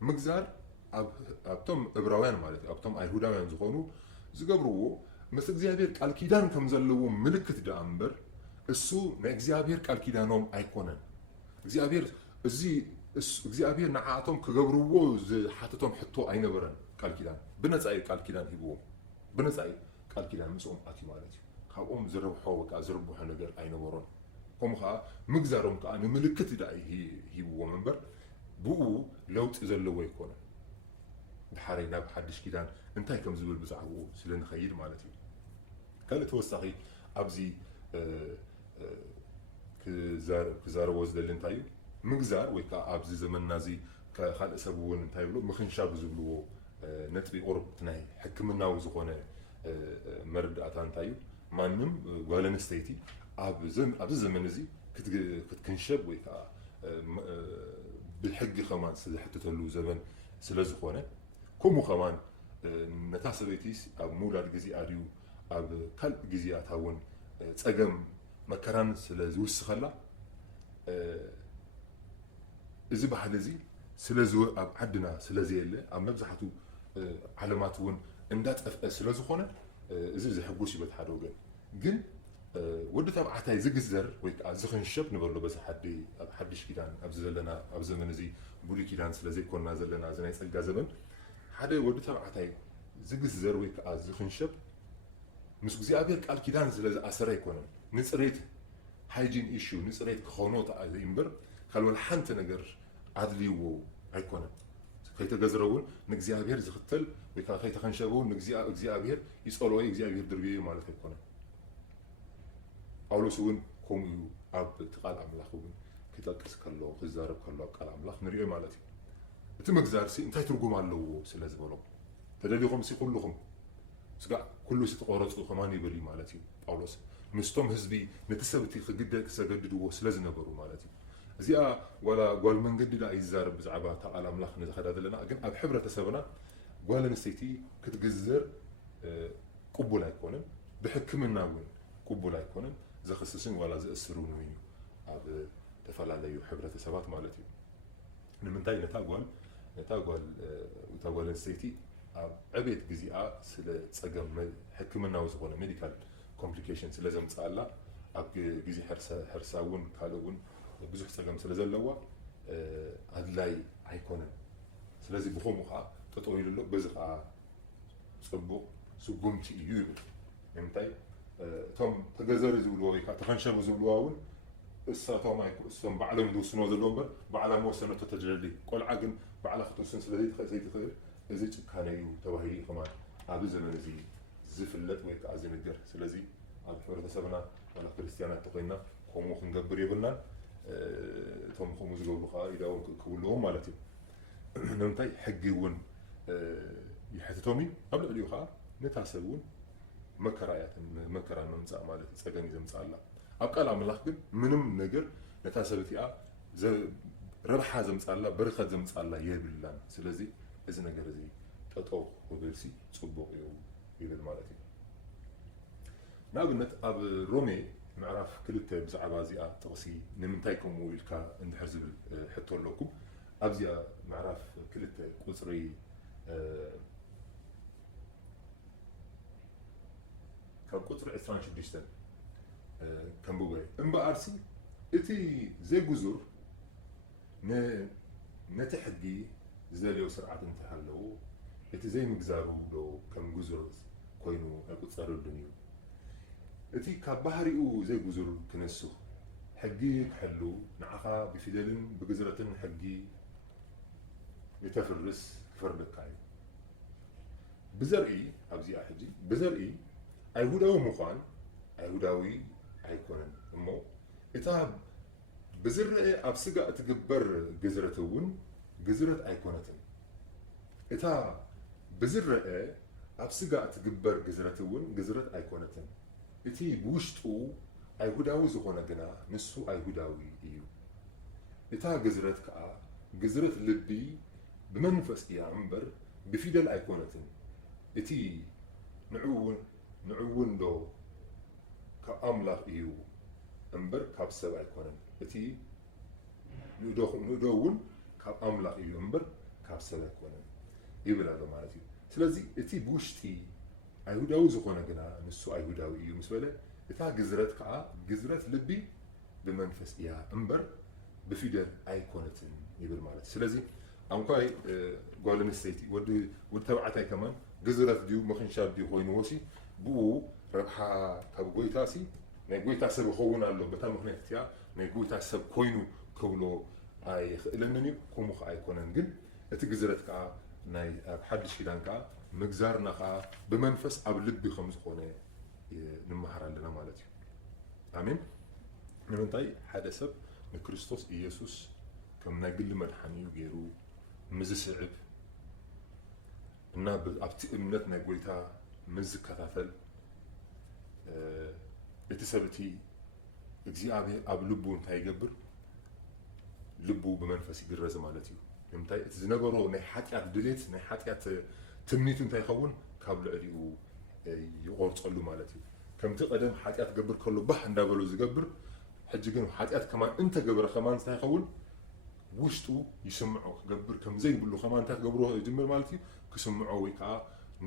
ምግዛር ኣብቶም ዕብራውያን ማለት እዩ ኣብቶም ኣይሁዳውያን ዝኾኑ ዝገብርዎ ምስ እግዚኣብሔር ቃል ኪዳን ከም ዘለዎ ምልክት ደኣ እምበር እሱ ናይ እግዚኣብሔር ቃል ኪዳኖም ኣይኮነን እግዚአብሔር ንዓቶም ክገብርዎ ዝሓተቶም ሕቶ ኣይነበረን ቃል ኪዳን ብነፃ ቃል ኪዳን ሂብዎም ብነፃ ቃል ኪዳን ምስኦም ኣትዩ ማለት እዩ ካብኦም ዝረብሖ ወቃ ዝርብሖ ነገር ኣይነበሮን ከምኡ ከዓ ምግዛሮም ከዓ ንምልክት ዳ ሂብዎም እምበር ብኡ ለውጢ ዘለዎ ኣይኮነን ድሓረይ ናብ ሓድሽ ኪዳን እንታይ ከም ዝብል ብዛዕባኡ ስለንኸይድ ማለት እዩ ካልእ ተወሳኺ ኣብዚ ክዛረቦ ዝደሊ እንታይ እዩ ምግዛር ወይ ከዓ ኣብዚ ዘመንና እዚ ካልእ ሰብ እውን እንታይ ብሎ ምኽንሻብ ዝብልዎ ነጥቢ ቁርብ ናይ ሕክምናዊ ዝኾነ መረዳእታ እንታይ እዩ ማንም ጓል ኣንስተይቲ ኣብዚ ዘመን እዚ ክትክንሸብ ወይ ከዓ ብሕጊ ኸማን ዝሕትተሉ ዘመን ስለ ዝኾነ ከምኡ ኸማን ነታ ሰበይቲ ኣብ ምውላድ ግዜኣ ድዩ ኣብ ካልእ ግዜኣታ እውን ፀገም መከራን ስለ ዝውስኸላ እዚ ባህሊ እዚ ኣብ ዓድና ስለዘየለ ኣብ መብዛሕትኡ ዓለማት እውን እንዳጠፍአ ስለ ዝኾነ እዚ ዘሕጉስ ይበት ሓደ ወገን ግን ወዲ ተባዕታይ ዝግዘር ወይ ከዓ ዝኽንሸብ ንበሎ በዚ ኣብ ሓድሽ ኪዳን ኣብዚ ዘለና ኣብ ዘመን እዚ ብሉይ ኪዳን ስለ ዘይኮንና ዘለና እዚ ናይ ፀጋ ዘመን ሓደ ወዲ ተባዕታይ ዝግዘር ወይ ከዓ ዝኽንሸብ ምስ እግዚአብሔር ቃል ኪዳን ስለዝኣሰረ ኣይኮነን ንፅሬት ሃይጂን ኢሹ ንፅሬት ክኾኖ እምበር ካልኦት ሓንቲ ነገር ኣድልይዎ ኣይኮነን ከይተገዝረ እውን ንእግዚአብሔር ዝኽተል ወይ ከዓ ከይተኸንሸበ እውን ንእግዚአብሔር ይፀልኦ እግዚአብሔር ድርብዮ ማለት ኣይኮነን ጳውሎስ እውን ከምኡ እዩ ኣብ እቲ ቃል ኣምላኽ እውን ክጠቅስ ከሎ ክዛረብ ከሎ ኣብ ቃል ኣምላኽ ንሪኦ ማለት እዩ እቲ ምግዛርሲ እንታይ ትርጉም ኣለዎ ስለ ዝበሎ ተደሊኹም ሲ ኩልኹም ስጋ ኩሉ ዝተቆረፁ ከማን ይብል ማለት እዩ ጳውሎስ ምስቶም ህዝቢ ነቲ ሰብቲ ክሰገድድዎ ስለ ዝነበሩ ማለት እዩ እዚኣ ዋላ ጓል መንገዲ ዳ ይዛረብ ብዛዕባ እታ ቃል ኣምላኽ ንዝኸዳ ዘለና ግን ኣብ ሕብረተሰብና ጓል ኣንስተይቲ ክትግዘር ቅቡል ኣይኮነን ብሕክምና እውን ቅቡል ኣይኮነን ዘኽስስን ዋላ ዝእስሩን እዩ ኣብ ተፈላለዩ ሕብረተሰባት ማለት እዩ ንምንታይ ነታ ጓል ኣንስተይቲ ኣብ ዕቤት ግዚኣ ስለ ፀገም ሕክምናዊ ዝኾነ ሜዲካል ኮምፕሊኬሽን ስለ ዘምፅኣላ ኣብ ግዜ ሕርሳ እውን ካልእ እውን ብዙሕ ፀገም ስለ ዘለዋ ኣድላይ ኣይኮነን ስለዚ ብኸምኡ ከዓ ጠጠው ኢሉ ኣሎ በዚ ከዓ ፅቡቕ ስጉምቲ እዩ ይብል ንምንታይ እቶም ተገዘሪ ዝብልዎ ወይ ከዓ ተኸንሸቡ ዝብልዋ እውን እሶም ባዕሎም ዝውስንዎ ዘለዎ እምበር ባዕላ መወሰነቶ ተደለሊ ቆልዓ ግን ባዕላ ክትውስን ስለዘይትኽእል እዚ ጭካነ እዩ ተባሂሉ ከማን ኣብዚ ዘመን እዚ ዝፍለጥ ወይ ከዓ ዝንገር ስለዚ ኣብ ሕብረተሰብና ዋላ ክርስትያናት ተኮይንና ከምኡ ክንገብር የብልናን እቶም ከምኡ ዝገብሩ ከዓ ኢዳዎም ክብልዎም ማለት እዩ ንምንታይ ሕጊ እውን ይሕትቶም እዩ ኣብ ልዕሊኡ ከዓ ነታ ሰብ እውን መከራ ምምፃእ ማለት እዩ ፀገም እዩ ዘምፅእ ኣላ ኣብ ቃል ኣምላኽ ግን ምንም ነገር ነታ ሰበይቲኣ ረብሓ ዘምፅኣላ በረኸት ዘምፅኣላ የብላን ስለዚ እዚ ነገር እዚ ጠጠው ክብልሲ ፅቡቕ እዩ ይብል ማለት እዩ ንኣብነት ኣብ ሮሜ ምዕራፍ 2 ብዛዕባ እዚኣ ጥቕሲ ንምንታይ ከምኡ ኢልካ እንድሕር ዝብል ሕቶ ኣለኩም ኣብዚኣ ምዕራፍ 2 ቁፅሪ ካብ ቁፅሪ 26 ከንብበ እምበኣርሲ እቲ ዘይጉዙር ነቲ ሕጊ ዝደልዮ ስርዓት እንተሃለዎ እቲ ዘይምግዛሩ ዶ ከም ጉዙር ኮይኑ ኣይቁፀረሉን እዩ እቲ ካብ ባህሪኡ ዘይጉዙር ክነስኽ ሕጊ ክሕሉ ንዓኻ ብፊደልን ብግዝረትን ሕጊ የተፍርስ ክፈርደካ እዩ ብዘርኢ ኣብዚኣ ሕጂ ብዘርኢ ኣይሁዳዊ ምዃን ኣይሁዳዊ ኣይኮነን እሞ እታ ብዝርአ ኣብ ስጋ እትግበር ግዝረት እውን ግዝረት ኣይኮነትን እታ ብዝርአ ኣብ ስጋ እትግበር ግዝረት እውን ግዝረት ኣይኮነትን እቲ ብውሽጡ ኣይሁዳዊ ዝኾነ ግና ንሱ ኣይሁዳዊ እዩ እታ ግዝረት ከዓ ግዝረት ልቢ ብመንፈስ እያ እምበር ብፊደል ኣይኮነትን እቲ ንዕውን ዶ ካብ ኣምላኽ እዩ እምበር ካብ ሰብ ኣይኮነን እቲ ንእዶ እውን ካብ ኣምላኽ እዩ እምበር ካብ ሰብ ኣይኮነን ይብል ኣሎ ማለት እዩ ስለዚ እቲ ብውሽጢ ኣይሁዳዊ ዝኾነ ግና ንሱ ኣይሁዳዊ እዩ ምስ በለ እታ ግዝረት ከዓ ግዝረት ልቢ ብመንፈስ እያ እምበር ብፊደል ኣይኮነትን ይብል ማለት ስለዚ ኣንኳይ ጓል ኣንስተይቲ ወዲ ተባዕታይ ከማን ግዝረት ድዩ ምኽንሻብ ድዩ ኮይኑዎሲ ብኡ ረብሓ ካብ ጎይታሲ ናይ ጎይታ ሰብ ክኸውን ኣሎ በታ ምክንያት እቲኣ ናይ ጎይታ ሰብ ኮይኑ ክብሎ ኣይኽእለንን እዩ ከምኡ ከዓ ኣይኮነን ግን እቲ ግዝረት ከዓ ናይ ኣብ ሓድሽ ኪዳን ከዓ ምግዛርና ከዓ ብመንፈስ ኣብ ልቢ ከም ዝኾነ ንምሃር ኣለና ማለት እዩ ኣሜን ንምንታይ ሓደ ሰብ ንክርስቶስ ኢየሱስ ከም ናይ ግሊ መድሓኒኡ ገይሩ ምዝስዕብ እና ኣብቲ እምነት ናይ ጎይታ ምዝከታተል እቲ ሰብ እቲ እግዚኣብሔር ኣብ ልቡ እንታይ ይገብር ልቡ ብመንፈስ ይግረዝ ማለት እዩ ንምንታይ እቲ ዝነበሮ ናይ ሓጢኣት ድሌት ናይ ሓጢኣት ትምኒቱ እንታይ ይኸውን ካብ ልዕሊኡ ይቆርፀሉ ማለት እዩ ከምቲ ቀደም ሓጢኣት ገብር ከሎ ባህ እንዳበሎ ዝገብር ሕጂ ግን ሓጢኣት ከማን እንተገበረ ከማን እንታይ ይኸውን ውሽጡ ይስምዖ ክገብር ከም ዘይብሉ ከማን እንታይ ክገብሮ ይጅምር ማለት እዩ ክስምዖ ወይ ከዓ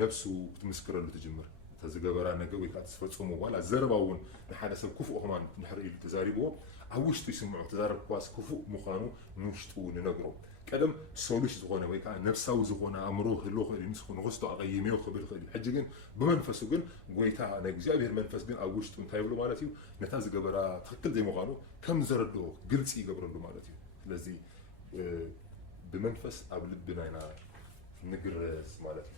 ነብሱ ክትምስክረሉ ትጅምር تزجبرا نجوي كات سفصوم ولا زرباون نحدا سب كفو كمان نحر إلى تزاريبو عوشتو يسمعوا تزارب كواس كفو مخانو نوشتو ننقرو قدم سولوش زغونه ويكا نفساو زغونه امرو هلو خدي مسكون غستو اقيميو خبر خدي حجين بمنفسو جن غويتا نغزابير منفس جن عوشتو انتايبلو مالتيو نتا زجبرا تخكل زي مخانو كم زردو قلص يغبرلو مالتيو ስለዚህ بمنفس قبل بناينا نقرس مالتي